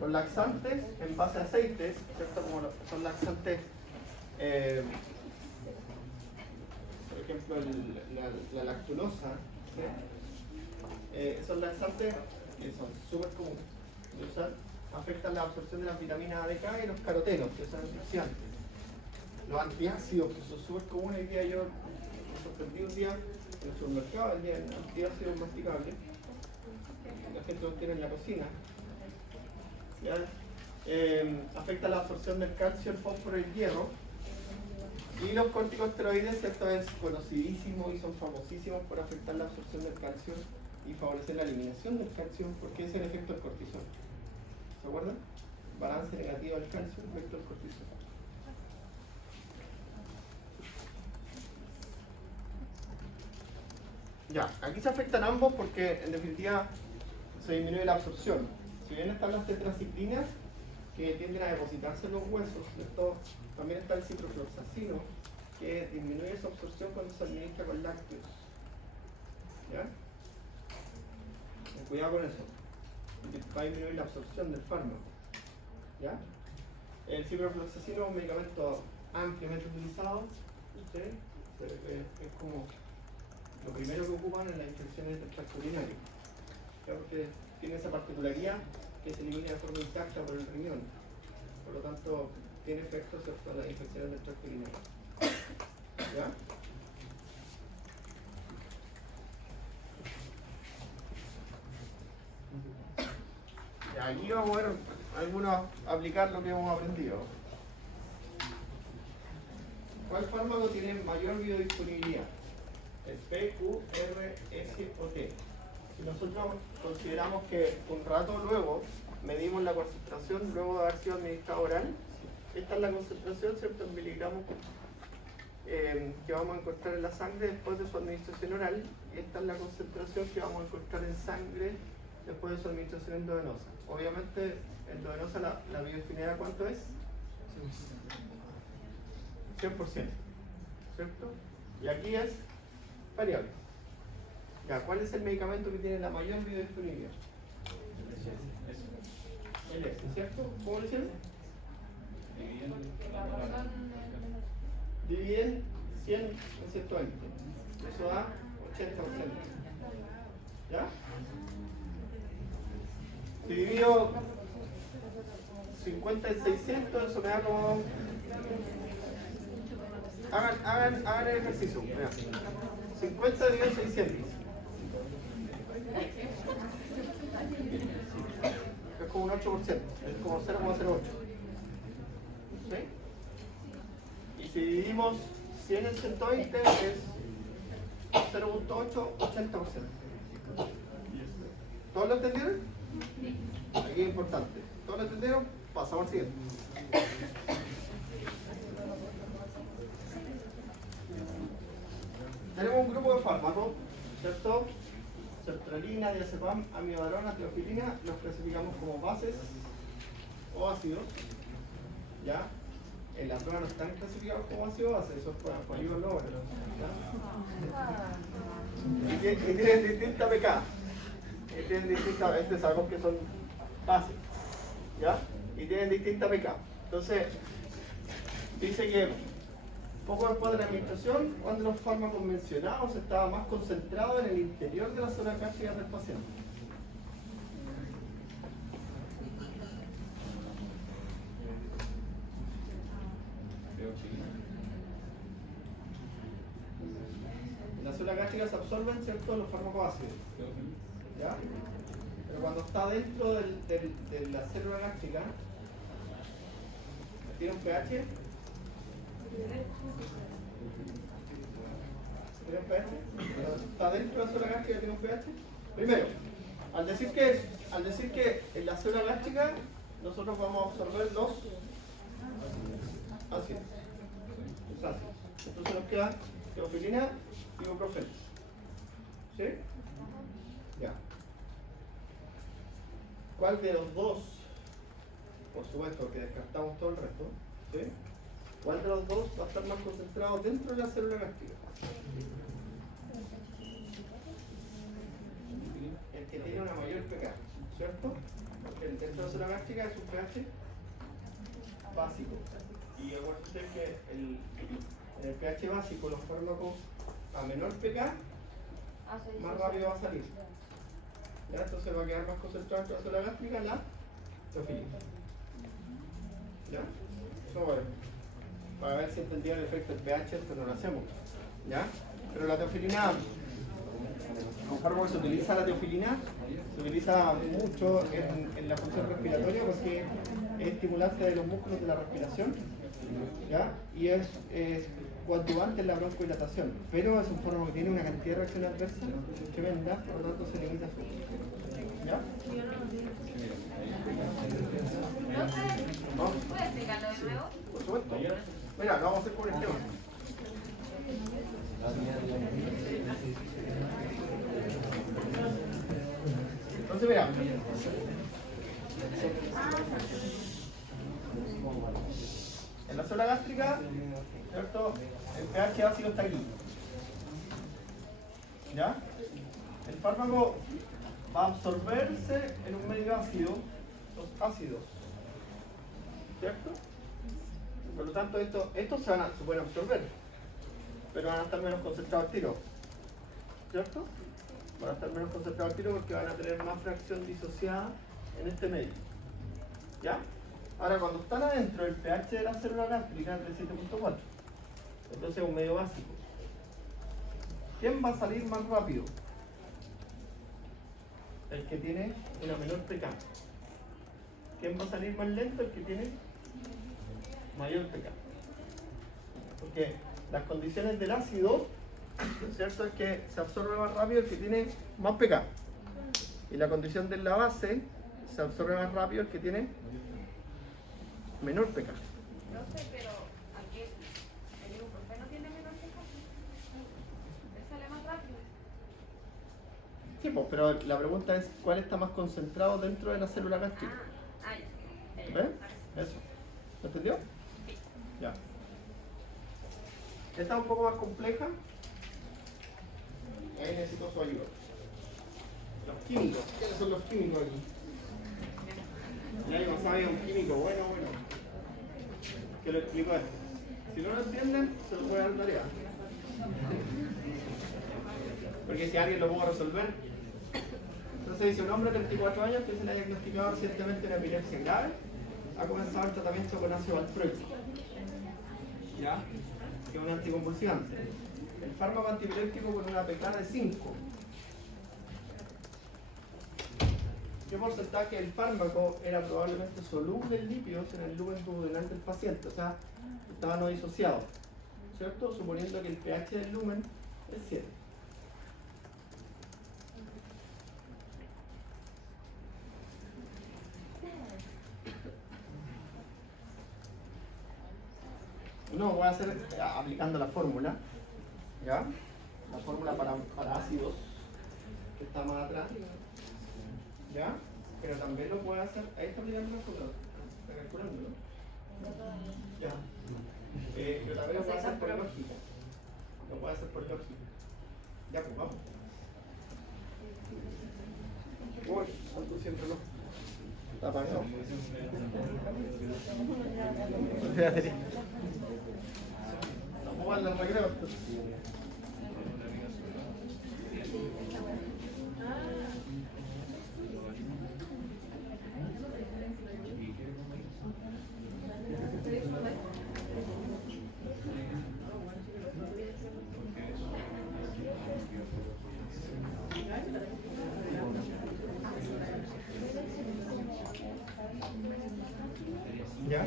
Los laxantes en base a aceites, ¿cierto? Como son laxantes, por ejemplo, la lactulosa, ¿sí? Esos laxantes que son súper comunes de usar, afectan la absorción de las vitaminas A, D, K y los carotenos, que son antioxidantes. Los antiácidos, que son súper comunes. Hoy día yo me sorprendí un día en el supermercado, el día de antiácidos masticables. La gente los tiene en la cocina. ¿Ya? Afecta la absorción del calcio, el fósforo y el hierro. Y los corticosteroides, esto es conocidísimo y son famosísimos por afectar la absorción del calcio y favorecer la eliminación del calcio, porque es el efecto del cortisol. ¿Se acuerdan? Balance negativo del calcio, efecto del cortisol. Ya, aquí se afectan ambos porque en definitiva se disminuye la absorción. Si bien están las tetraciclinas que tienden a depositarse en los huesos, ¿cierto? También está el ciprofloxacino que disminuye su absorción cuando se administra con lácteos. ¿Ya? Cuidado con eso, va a disminuir la absorción del fármaco. ¿Ya? El ciprofloxacino es un medicamento ampliamente utilizado, ¿sí? Es como lo primero que ocupan en las infecciones del tracto urinario, ¿ya? Porque tiene esa particularidad que se elimina de forma intacta por el riñón, por lo tanto tiene efectos en las infecciones del tracto urinario. ¿Ya? Aquí vamos a ver aplicar lo que hemos aprendido. ¿Cuál fármaco tiene mayor biodisponibilidad? El P, Q, R, S o T. Si nosotros consideramos que un rato luego medimos la concentración luego de haber sido administrado oral, esta es la concentración, ¿cierto?, en miligramos que vamos a encontrar en la sangre después de su administración oral, y esta es la concentración que vamos a encontrar en sangre después de su administración endovenosa. Obviamente, endovenosa la biodisponibilidad, ¿cuánto es? 100%, ¿cierto? Y aquí es variable. Ya, ¿cuál es el medicamento que tiene la mayor biodisponibilidad? El S, ¿cierto? ¿Cómo lo hicieron? Dividen 100 en 120. Eso da 80%. ¿Ya? Si divido 50 en 600, eso me da como... Hagan el ejercicio. Mira. 50 dividido en 600. Es como un 8%. Es como 0,08. ¿Sí? Y si dividimos 100 en 120 es 0,8, 80%. ¿Todos lo entendieron? Aquí es importante. ¿Todos lo entendieron? Pasamos al siguiente. Tenemos un grupo de fármacos, ¿cierto? Sertralina, diazepam, amiodarona, teofilina, los clasificamos como bases o ácidos. ¿Ya? En la prueba no están clasificados como ácidos o bases, eso es por libros logros. Y tienen distinta pK. Tienen distintas, sabemos que son bases. ¿Ya? Y tienen distinta pK. Entonces, dice que poco después de la administración, cuando los fármacos mencionados estaban más concentrados en el interior de la zona gástrica del paciente. En la zona gástrica se absorben, ¿cierto?, los fármacos ácidos. ¿Ya? Pero cuando está dentro de la célula gástrica, ¿tiene un pH? ¿Tiene un pH? ¿Está dentro de la célula gástrica, tiene un pH? Primero, al decir que en la célula gástrica nosotros vamos a absorber los ácidos. Los ácidos. Entonces nos queda teofilina y ibuprofeno. ¿Sí? Ya. ¿Cuál de los dos por supuesto que descartamos todo el resto, ¿sí? ¿Cuál de los dos va a estar más concentrado dentro de la célula gástrica? El que tiene una mayor pH, ¿cierto? Porque dentro de la célula gástrica es un pH básico. Y acuérdense que en el pH básico los fármacos a menor pH más rápido va a salir. ¿Ya? Entonces va a quedar más concentrado dentro de la célula gástrica la teofilina. ¿Ya? Eso bueno. Para ver si entendieron el efecto del pH, esto no lo hacemos. ¿Ya? Pero la teofilina, un fármaco que se utiliza la teofilina, se utiliza mucho en la función respiratoria porque es estimulante de los músculos de la respiración, ¿ya? Y es coadyuvante en la broncodilatación, pero es un fármaco que tiene una cantidad de reacciones adversas tremenda, por lo tanto se limita a su uso. ¿Ya? ¿Vamos? ¿Puedes explicarlo de nuevo? Por supuesto. Mira, lo vamos a hacer por esquema. Entonces, mira. En la célula gástrica, ¿cierto? El pH ácido está aquí. ¿Ya? El fármaco va a absorberse en un medio ácido, los ácidos. ¿Cierto? Por lo tanto, estos se pueden absorber, pero van a estar menos concentrados al tiro. ¿Cierto? Van a estar menos concentrados al tiro porque van a tener más fracción disociada en este medio. ¿Ya? Ahora, cuando están adentro, el pH de la célula gástrica es de 7.4. Entonces es un medio básico. ¿Quién va a salir más rápido? El que tiene una menor pK. ¿Quién va a salir más lento? El que tiene mayor pK. Porque las condiciones del ácido, ¿cierto? Es que se absorbe más rápido el que tiene más pK. Y la condición de la base se absorbe más rápido el que tiene menor pK. No sé, pero aquí el ibuprofeno tiene menor pH. Él sale más rápido. Sí, pues, pero la pregunta es ¿cuál está más concentrado dentro de la célula gástrica? Ya. ¿Ves? Eso. ¿Lo entendió? Ya. Esta es un poco más compleja. Ahí necesito su ayuda. Los químicos. ¿Quiénes son los químicos aquí? Ya yo no sabía un químico bueno. Que lo explico esto. Si no lo entienden, se lo voy a dar tarea. Porque si alguien lo puede resolver. Entonces dice un hombre de 34 años que se le ha diagnosticado recientemente una epilepsia grave. Ha comenzado el tratamiento con ácido valproico. ¿Ya? Que es un anticonvulsivante. El fármaco antipiléptico con una pK de 5. ¿Qué porcentaje del fármaco era probablemente soluble en lípidos en el lumen duodenal del paciente? O sea, estaba no disociado, ¿cierto? Suponiendo que el pH del lumen es 7. No, voy a hacer aplicando la fórmula, ¿ya? La fórmula para ácidos, que está más atrás, ¿ya? Pero también lo puede hacer, ahí está aplicando la fórmula, está calculando, ¿no? Ya. Pero también lo puede hacer por lógica. Lo puede hacer por lógica. Ya, pues vamos. Uy, tú siempre no. Está apagado. Vamos a jugar el recreo. ¿Ya?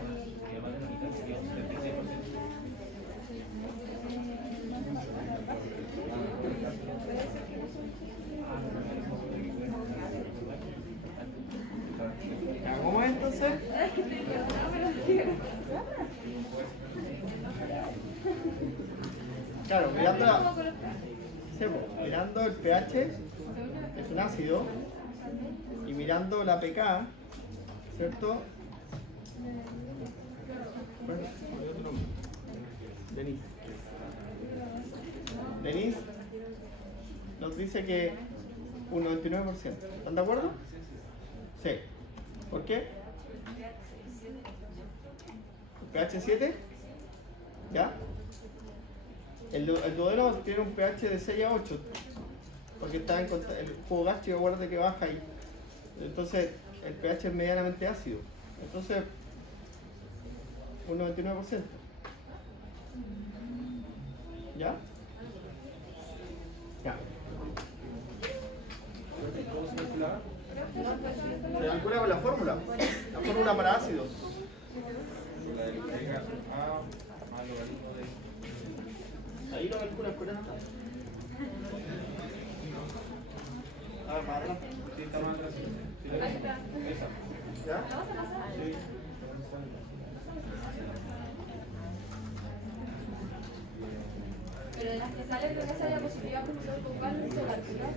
¿Cómo es entonces? Claro, mirando el pH, es un ácido, y mirando la pK, ¿cierto? Bueno, hay otro nombre. Denise. Denise nos dice que un 99%. ¿Están de acuerdo? Sí. ¿Por qué? pH 7. ¿Ya? El duodeno tiene un pH de 6 a 8. Porque está en el jugo gástrico, acuérdate que baja ahí. Entonces el pH es medianamente ácido. Entonces, un 99%. ¿Ya? Ya. ¿Cómo se calculaba? Se calcula con la fórmula. La fórmula para ácidos. La del omega A más logaritmo de... Ahí lo calculas con esto. Ah, más adelante. Sí, está más atrás. Sí, Ahí está. esa. ¿Ya? ¿La vas a pasar? Sí. Pero de las que salen en esa diapositiva, profesor, ¿con cuál se calcula?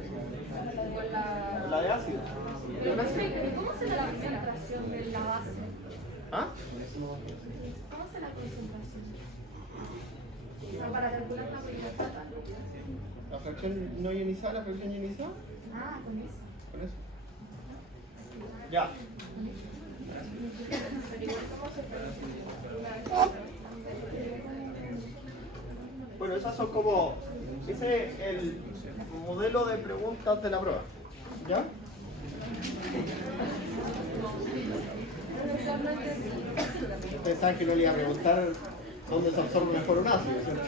Con la... La de ácido. Pero, profe, ¿cómo se la concentración de la base? ¿Ah? ¿Cómo se la concentración? O sea, para calcular la polidactata. La fracción no ionizada, la fracción ionizada. Ah, con eso. Con eso. Ya. Pero igual, ¿cómo se Bueno, esas son como... Ese es el modelo de preguntas de la prueba. ¿Ya? Ustedes saben que no le iba a preguntar dónde se absorbe mejor un ácido, ¿cierto?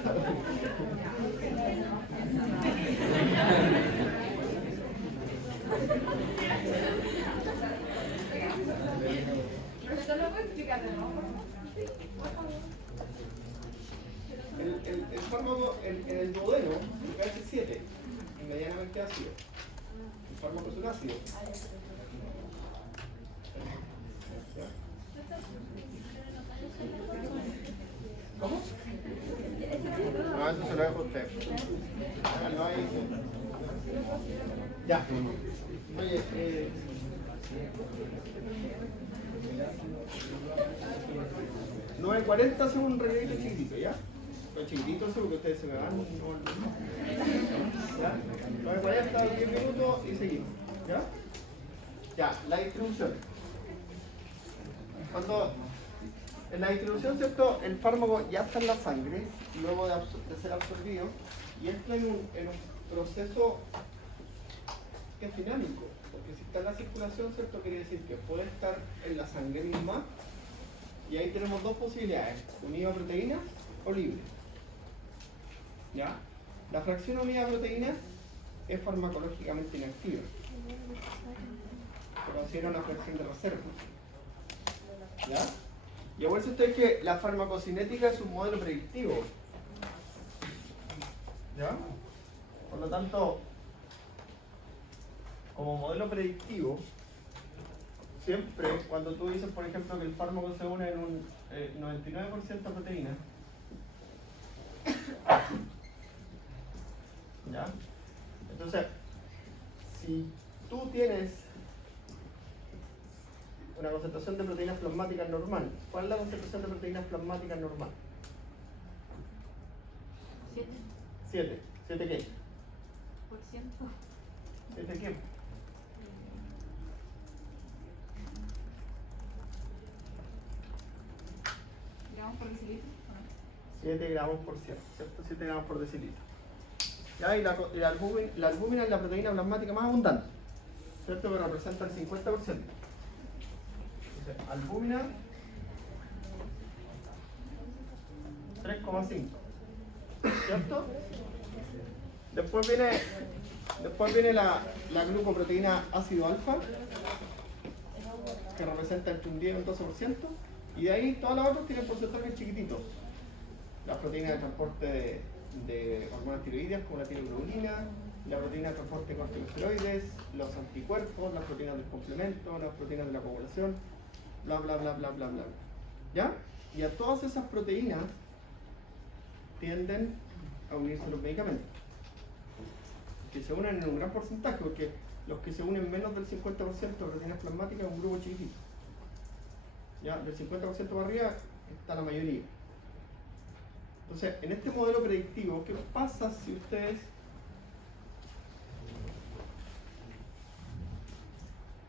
Profesor, ¿lo puede explicar de nuevo? El fármaco en el duodeno, el pH 7, es medianamente ácido. El fármaco es un ácido. ¿Cómo? No, eso se lo dejo a usted. No hay... Ya. Oye, 9:40 hace un relevito chiquitito, ¿ya? Pero chiquitito seguro que ustedes se me van. ¿Ya? 9:40, 10 minutos y seguimos. ¿Ya? Ya, la distribución. Cuando en la distribución, ¿cierto? El fármaco ya está en la sangre, luego de ser absorbido, y entra en un proceso que es dinámico. Porque si está en la circulación, ¿cierto? Quiere decir que puede estar en la sangre misma, y ahí tenemos dos posibilidades, unido a proteínas o libre. ¿Ya? La fracción unida a proteínas es farmacológicamente inactiva. Se considera una fracción de reserva. ¿Ya? Y acuérdense ustedes que la farmacocinética es un modelo predictivo. ¿Ya? Por lo tanto, como modelo predictivo, siempre cuando tú dices, por ejemplo, que el fármaco se une en un 99% proteína, ¿ya? Entonces, si tú tienes una concentración de proteínas plasmáticas normal, ¿cuál es la concentración de proteínas plasmáticas normal? 7. ¿7 qué? ¿Por ciento? ¿7 qué? ¿Gramos por decilitro? 7 gramos por cierto, ¿cierto? 7 gramos por decilitro. ¿Ya? Y la albúmina es la proteína plasmática más abundante, ¿cierto? Que representa el 50%. Entonces, albúmina 3,5, ¿cierto? Después viene la glucoproteína ácido alfa, que representa entre un 10 y un 12%, y de ahí todas las otras tienen porcentajes chiquititos. Las proteínas de transporte de hormonas tiroideas como la tiroglobulina, la proteína de transporte de corticosteroides, los anticuerpos, las proteínas del complemento, las proteínas de la coagulación, bla bla bla bla bla bla. ¿Ya? Y a todas esas proteínas tienden a unirse los medicamentos, que se unen en un gran porcentaje, porque los que se unen menos del 50% de proteínas plasmáticas es un grupo chiquitito. ¿Ya? Del 50% para arriba está la mayoría. Entonces, en este modelo predictivo, ¿qué pasa si ustedes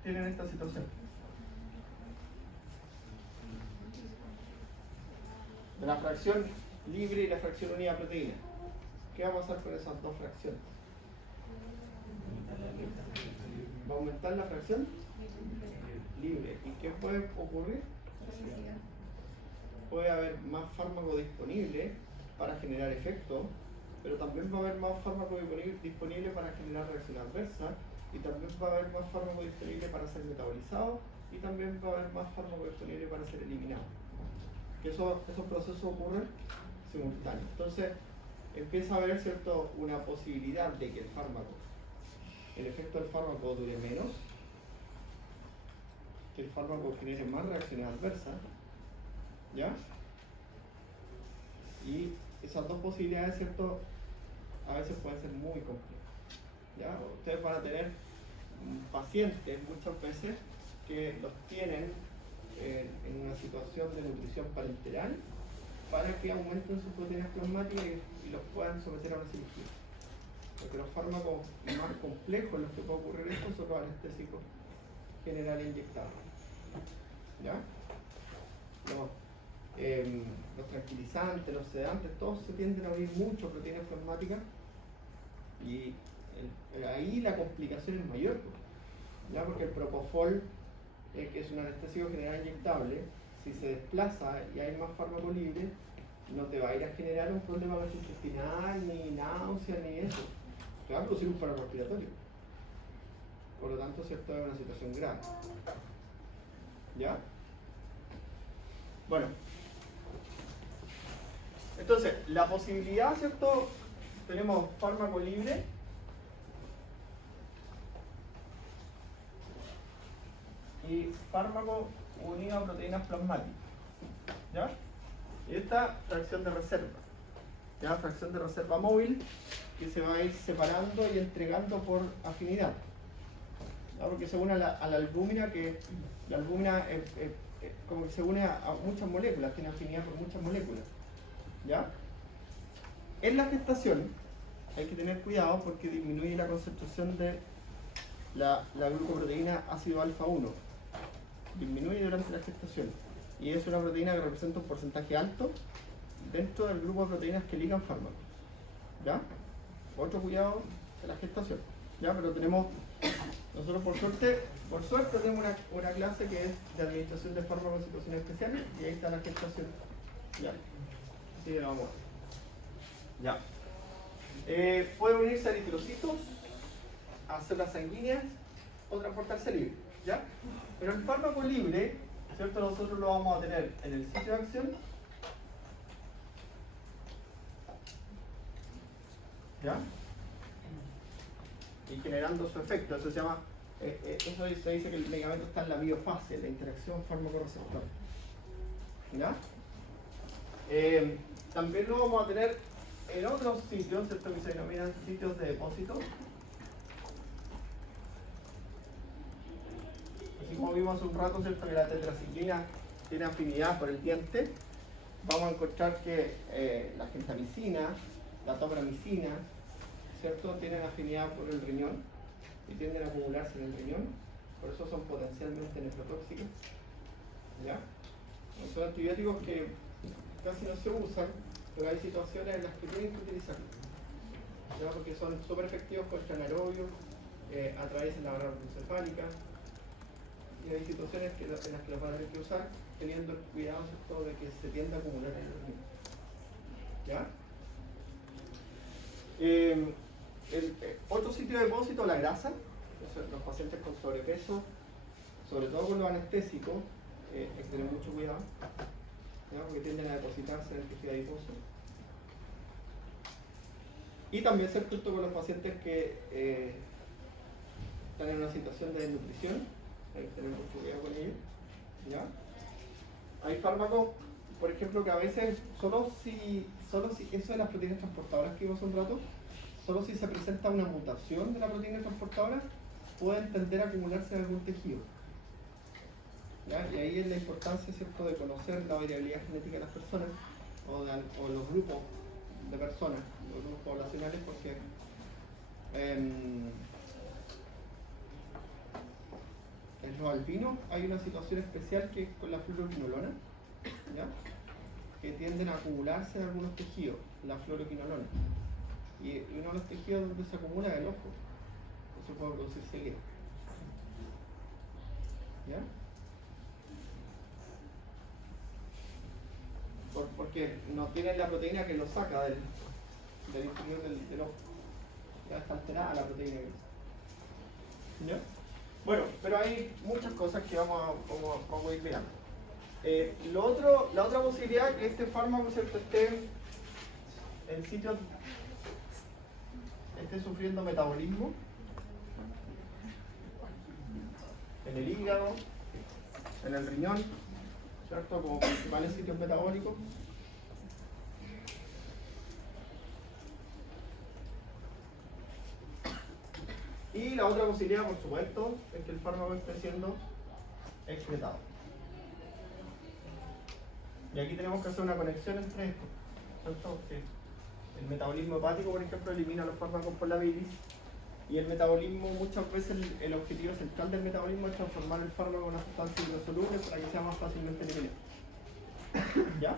tienen esta situación? De la fracción libre y la fracción unida proteína. ¿Qué va a pasar con esas dos fracciones? ¿Va a aumentar la fracción libre? ¿Y qué puede ocurrir? Puede haber más fármaco disponible para generar efecto, pero también va a haber más fármaco disponible para generar reacción adversa, y también va a haber más fármaco disponible para ser metabolizado, y también va a haber más fármaco disponible para ser eliminado. Que esos procesos ocurren simultáneos. Entonces empieza a haber, ¿cierto?, una posibilidad de que el efecto del fármaco dure menos, que el fármaco genere más reacciones adversas, ¿ya? Y esas dos posibilidades, ¿cierto?, a veces pueden ser muy complejas, ¿ya? Ustedes van a tener pacientes muchas veces que los tienen en una situación de nutrición parenteral para que aumenten sus proteínas plasmáticas y los puedan someter a una cirugía. Porque los fármacos más complejos en los que puede ocurrir esto son los anestésicos generales inyectados. ¿Ya? Los tranquilizantes, los sedantes, todos se tienden a abrir mucho proteínas plasmáticas y ahí la complicación es mayor, ¿ya? Porque el propofol, que es un anestésico general inyectable, si se desplaza y hay más fármaco libre, no te va a ir a generar un problema gastrointestinal, ni náusea, ni eso. Te va a producir un paro respiratorio. Por lo tanto, ¿cierto?, es una situación grave. ¿Ya? Bueno. Entonces, la posibilidad, ¿cierto? Tenemos fármaco libre. Y fármaco unido a proteínas plasmáticas. ¿Ya? Y esta fracción de reserva. ¿Ya? Fracción de reserva móvil que se va a ir separando y entregando por afinidad. ¿Ya? Porque se une a la albúmina, que la albúmina como que se une a muchas moléculas, tiene afinidad por muchas moléculas. ¿Ya? En la gestación hay que tener cuidado porque disminuye la concentración de la glucoproteína ácido alfa 1. Disminuye durante la gestación. Y es una proteína que representa un porcentaje alto dentro del grupo de proteínas que ligan fármacos. ¿Ya? Otro cuidado de la gestación. ¿Ya? Pero nosotros por suerte tenemos una clase que es de administración de fármacos en situaciones especiales, y ahí está la gestación. ¿Ya? Así que vamos a ver. Ya. Pueden unirse a eritrocitos, a células sanguíneas o transportarse libre. ¿Ya? Pero el fármaco libre, ¿cierto?, nosotros lo vamos a tener en el sitio de acción. ¿Ya? Y generando su efecto. Eso se llama, eso se dice que el medicamento está en la biofase, la interacción fármaco-receptor. ¿Ya? También lo vamos a tener en otros sitios, ¿cierto?, que se denominan sitios de depósito. Así como vimos hace un rato, ¿cierto?, que la tetraciclina tiene afinidad por el diente, vamos a encontrar que la gentamicina, la topramicina, ¿cierto?, tienen afinidad por el riñón y tienden a acumularse en el riñón, por eso son potencialmente nefrotóxicos. ¿Ya? Son antibióticos que casi no se usan, pero hay situaciones en las que tienen que utilizarlos, ¿ya? Porque son súper efectivos contra anaerobios, atraviesan la barrera encefálica, y hay situaciones en las que los van a tener que usar teniendo el cuidado, ¿cierto?, de que se tiende a acumular en el riñón. ¿Ya? Otro sitio de depósito, la grasa. Los pacientes con sobrepeso, sobre todo con los anestésicos, hay que tener mucho cuidado, ¿ya? Porque tienden a depositarse en el tejido adiposo. Y también ser justo con los pacientes que están en una situación de desnutrición, hay que tener mucho cuidado con ellos. ¿Ya? Hay fármacos, por ejemplo, que a veces solo si eso de las proteínas transportadoras que vimos hace un rato, solo si se presenta una mutación de la proteína transportadora, pueden tender a acumularse en algún tejido. ¿ya? Y ahí es la importancia, ¿cierto?, de conocer la variabilidad genética de las personas o los grupos de personas, los grupos poblacionales, porque en los albinos hay una situación especial que es con la fluoroquinolona, ¿ya?, que tienden a acumularse en algunos tejidos, la fluoroquinolona. Y uno de los tejidos donde se acumula es el ojo. Eso puede producir ceguera. ¿Ya? Porque no tienen la proteína que lo saca del interior del ojo. Ya está alterada la proteína. ¿Ya? Bueno, pero hay muchas cosas que vamos a ir mirando. La otra posibilidad es que este fármaco, ¿cierto?, esté en sitios, esté sufriendo metabolismo en el hígado, en el riñón, ¿cierto?, como principales sitios metabólicos. Y la otra posibilidad, por supuesto, es que el fármaco esté siendo excretado. Y aquí tenemos que hacer una conexión entre esto, ¿cierto? Que el metabolismo hepático, por ejemplo, elimina los fármacos por la bilis, y el metabolismo, muchas veces el objetivo central del metabolismo es transformar el fármaco en una sustancia hidrosoluble para que sea más fácilmente eliminado. ¿Ya?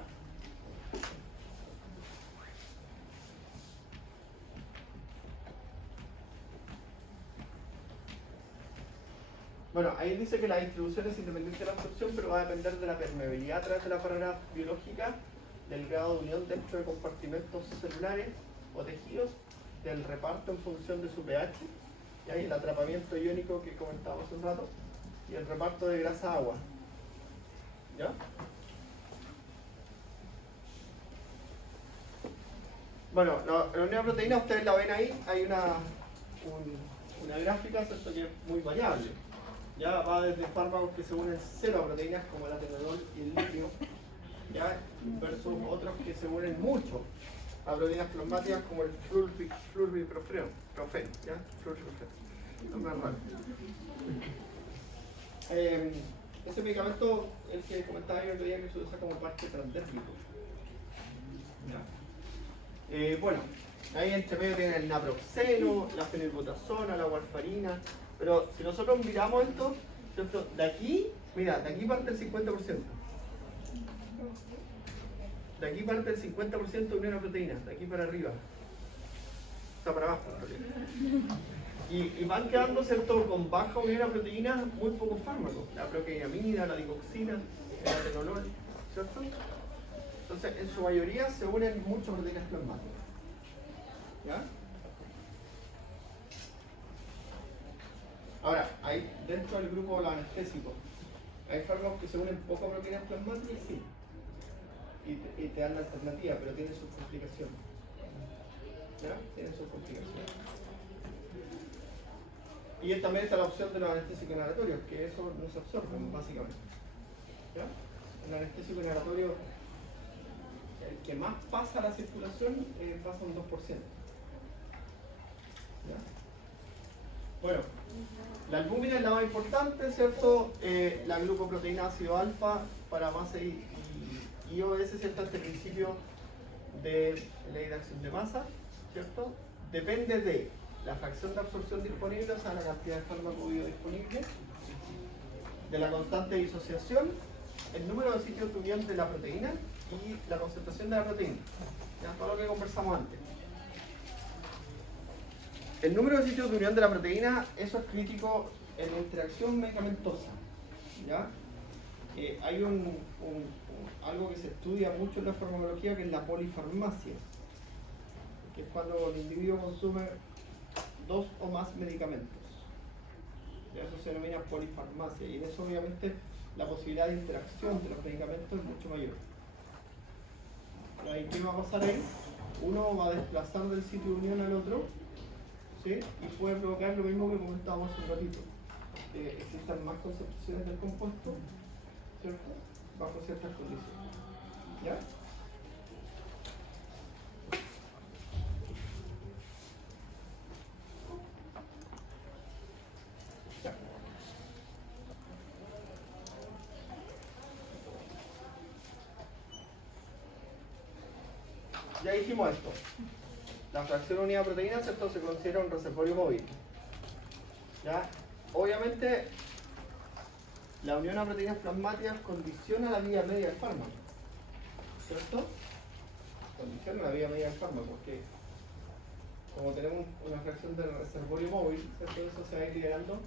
Bueno, ahí dice que la distribución es independiente de la absorción, pero va a depender de la permeabilidad a través de la barrera biológica, del grado de unión dentro de compartimentos celulares o tejidos, del reparto en función de su pH, y ahí el atrapamiento iónico que comentábamos hace un rato, y el reparto de grasa-agua. ¿Ya? Bueno, la unidad de proteína, ustedes la ven ahí, hay una gráfica, ¿cierto?, que es muy variable. Ya va desde fármacos que se unen cero a proteínas como el atenolol y el litio, ¿ya?, versus otros que se unen mucho a proteínas plasmáticas como el flurbiprofeno, ¿ya? Flurbiprofeno. Nombre raro. Ese medicamento, el que comentaba yo el otro día, que se usa como parte transdérmico. ¿Ya? Bueno, ahí entre medio tienen el naproxeno, la fenilbutazona, la warfarina. Pero si nosotros miramos esto, ¿cierto?, de aquí, mira, de aquí parte el 50%. De aquí parte el 50% de una proteína, de aquí para arriba. Está para abajo en realidad. Y van quedando, ¿cierto?, con baja unidad de proteína muy pocos fármacos. La procainamida, la digoxina, el atenolol, ¿cierto? Entonces, en su mayoría se unen muchas proteínas plasmáticas. ¿Ya? Ahora, hay dentro del grupo de los anestésicos, hay fármacos que se unen poco a proteínas plasmáticas, sí. Y te dan la alternativa, pero tienen sus complicaciones. ¿Ya? Tienen sus complicaciones. Y también está la opción de los anestésicos inhalatorios, que eso no se absorbe, básicamente. ¿Ya? El anestésico inhalatorio, el que más pasa a la circulación, pasa un 2%. ¿Ya? Bueno, la albúmina es la más importante, ¿cierto? La glucoproteína ácido alfa para masa y IOS, ¿cierto? Este principio de la hidratación de masa, ¿cierto? Depende de la fracción de absorción disponible, o sea, la cantidad de fármaco biodisponible, de la constante de disociación, el número de sitios de unión de la proteína y la concentración de la proteína. ¿Ya? Todo lo que conversamos antes. El número de sitios de unión de la proteína, eso es crítico en la interacción medicamentosa. ¿Ya? Hay algo que se estudia mucho en la farmacología, que es la polifarmacia, que es cuando el individuo consume 2 o más medicamentos. Y eso se denomina polifarmacia, y en eso obviamente la posibilidad de interacción de los medicamentos es mucho mayor. ¿Y qué va a pasar ahí? Uno va a desplazar del sitio de unión al otro, ¿sí? Y puede provocar lo mismo que comentábamos hace un ratito. Existan más concentraciones del compuesto, ¿cierto?, bajo ciertas condiciones. ¿Ya? ya dijimos esto. La fracción unidad de proteína, ¿cierto?, se considera un reservorio móvil. ¿Ya? Obviamente, la unión a proteínas plasmáticas condiciona la vida media del fármaco, ¿cierto? Condiciona la vida media del fármaco, porque como tenemos una fracción de reservorio móvil, ¿cierto?, eso se va a ir liberando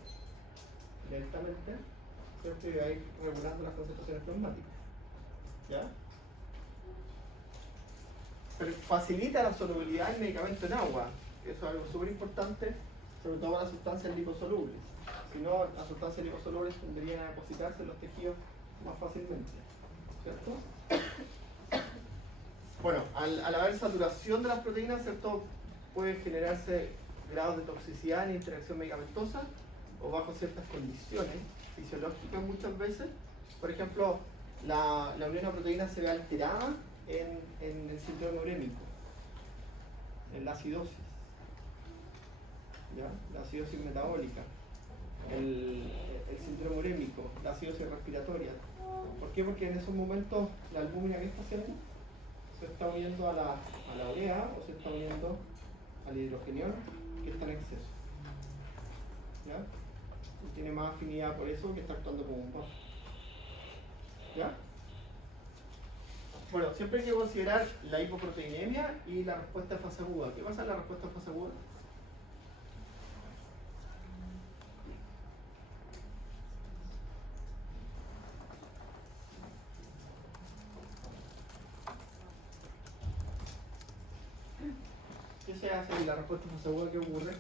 lentamente, ¿cierto?, y va a ir regulando las concentraciones plasmáticas. ¿Ya? Pero facilita la solubilidad del medicamento en agua. Eso es algo súper importante, sobre todo para las sustancias liposolubles. Si no, las sustancias liposolubles tendrían a depositarse en los tejidos más fácilmente, ¿cierto? Bueno, al haber saturación de las proteínas, ¿cierto?, puede generarse grados de toxicidad en interacción medicamentosa o bajo ciertas condiciones fisiológicas muchas veces. Por ejemplo, la unión a proteínas se ve alterada en el síndrome urémico, en la acidosis, ¿ya? La acidosis metabólica, el síndrome urémico, la acidosis respiratoria. ¿Por qué? Porque en esos momentos la albúmina que está haciendo se está uniendo a la urea o se está uniendo al hidrogenión que está en exceso, ¿ya? Y tiene más afinidad por eso que está actuando como un buffer, ¿ya? Bueno, siempre hay que considerar la hipoproteinemia y la respuesta de fase aguda. ¿Qué pasa en la respuesta de fase aguda? ¿Qué se hace en la respuesta de fase aguda? ¿Qué ocurre?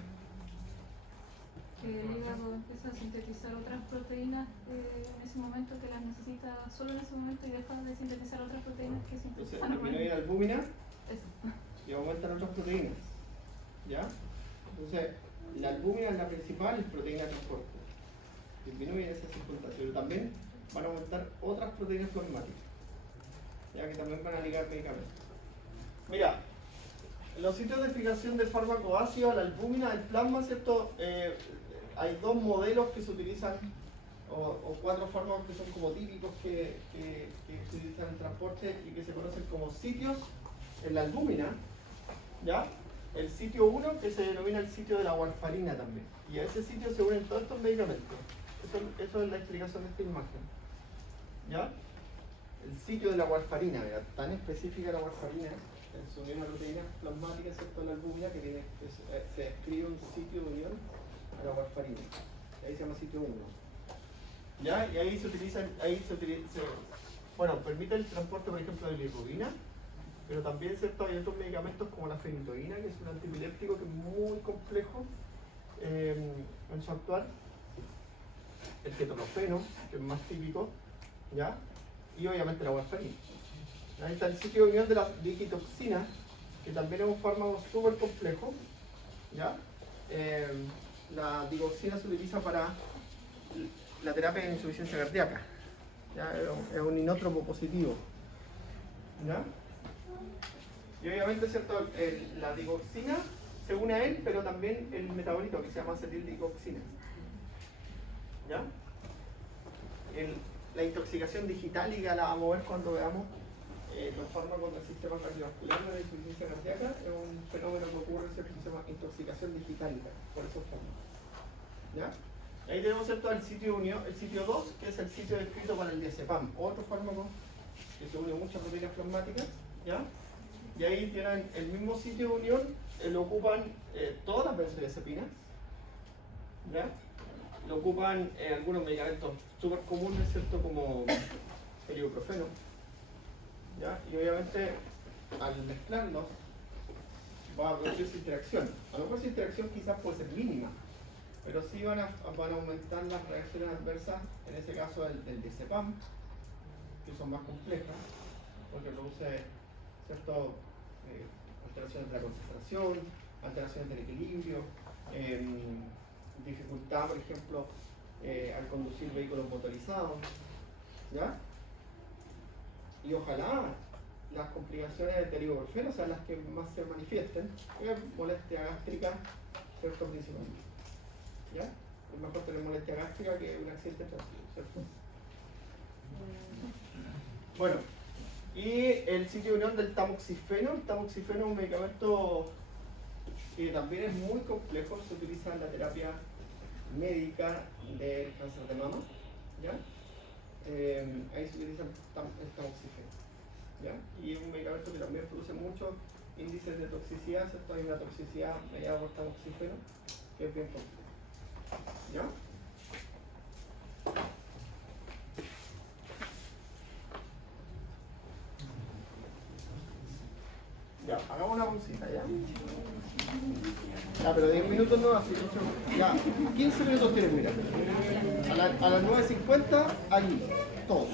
Que el hígado empieza a sintetizar otras proteínas en ese momento que las necesita solo en ese momento y deja de sintetizar otras proteínas que Entonces sintetizan disminuye la albúmina Eso. y aumentan otras proteínas, ¿ya? Entonces, la albúmina es la principal proteína de transporte. Disminuye esa circunstancia, pero también van a aumentar otras proteínas plasmáticas, ya que también van a ligar medicamentos. Mira, los sitios de fijación del fármaco ácido, la albúmina, el plasma, ¿cierto? Hay dos modelos que se utilizan, o cuatro fármacos que son como típicos que se utilizan en transporte y que se conocen como sitios en la albúmina, ¿ya? El sitio 1, que se denomina el sitio de la warfarina también. Y a ese sitio se unen todos estos medicamentos. Eso es la explicación de esta imagen, ¿ya? El sitio de la warfarina, ¿verdad? Tan específica la warfarina, en su unión a proteínas plasmáticas, ¿cierto?, en la albúmina, que se describe un sitio de unión a la warfarina. Ahí se llama sitio 1. ¿Ya? Y ahí se utiliza, bueno, permite el transporte, por ejemplo, de bilirrubina, pero también, ¿cierto?, hay otros medicamentos como la fenitoína, que es un antiepiléptico que es muy complejo en su actuar, el ketorofeno, que es más típico, ¿ya? Y obviamente la warfarina. Ahí está el sitio de unión de la digitoxina, que también es un fármaco súper complejo, ¿ya? La digoxina se utiliza para la terapia de insuficiencia cardíaca, ¿ya? Es un inótropo positivo, ¿ya? Y obviamente, ¿cierto?, la digoxina se une a él, pero también el metabolito que se llama acetildigoxina, ¿ya? La intoxicación digitálica la vamos a ver cuando veamos los fármacos del sistema cardiovascular de la insuficiencia cardíaca. Es un fenómeno que ocurre, ¿cierto?, que se llama intoxicación digitálica por esos fármacos, ¿ya? Ahí tenemos, ¿cierto?, el sitio de unión, el sitio 2, que es el sitio descrito para el diazepam, otro fármaco que se une a muchas proteínas plasmáticas, ¿ya? Y ahí tienen el mismo sitio de unión, lo ocupan todas las benzodiazepinas, ¿ya? Lo ocupan algunos medicamentos súper comunes, ¿cierto?, como el ibuprofeno, ¿ya? Y obviamente al mezclarlos va a producirse interacción. A lo mejor esa interacción quizás puede ser mínima, pero sí van a aumentar las reacciones adversas, en ese caso del diazepam, que son más complejas, porque produce, ¿cierto?, alteraciones de la concentración, alteraciones del equilibrio, dificultad, por ejemplo, al conducir vehículos motorizados, ¿ya? Y ojalá las complicaciones del ibuprofeno sean las que más se manifiesten, molestia gástrica, ¿cierto?, principalmente, ¿ya? Es mejor tener molestia gástrica que un accidente de tránsito, ¿cierto? Bueno, Y el sitio de unión del tamoxifeno. El tamoxifeno es un medicamento que también es muy complejo, se utiliza en la terapia médica del cáncer de mama, ¿ya? Ahí se utiliza el tamoxifeno, ¿ya? Y es un medicamento que también produce muchos índices de toxicidad, ¿cierto? Hay una toxicidad mediada por tamoxifeno que es bien compleja, ¿ya? Ya, hagamos una pausita, ¿ya? Ya, pero 10 minutos no, así que ya, 15 minutos tienen, mira. A las 9:50, aquí, todos.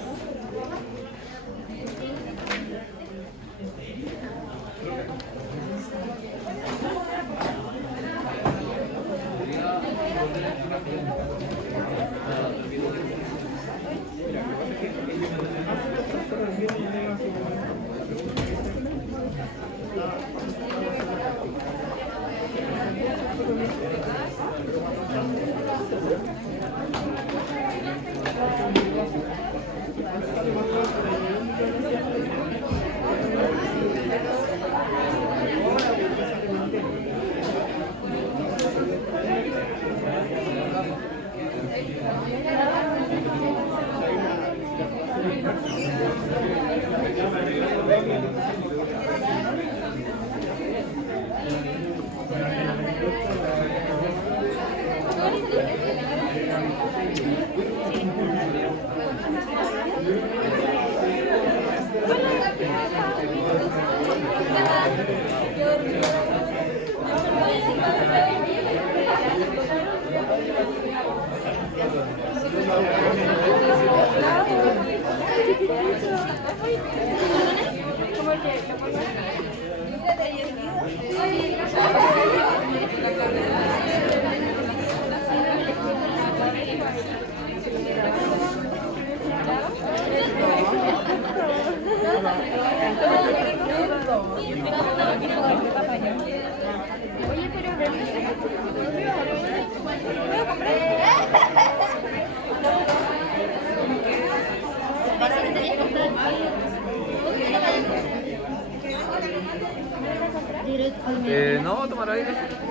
No, tomar aire.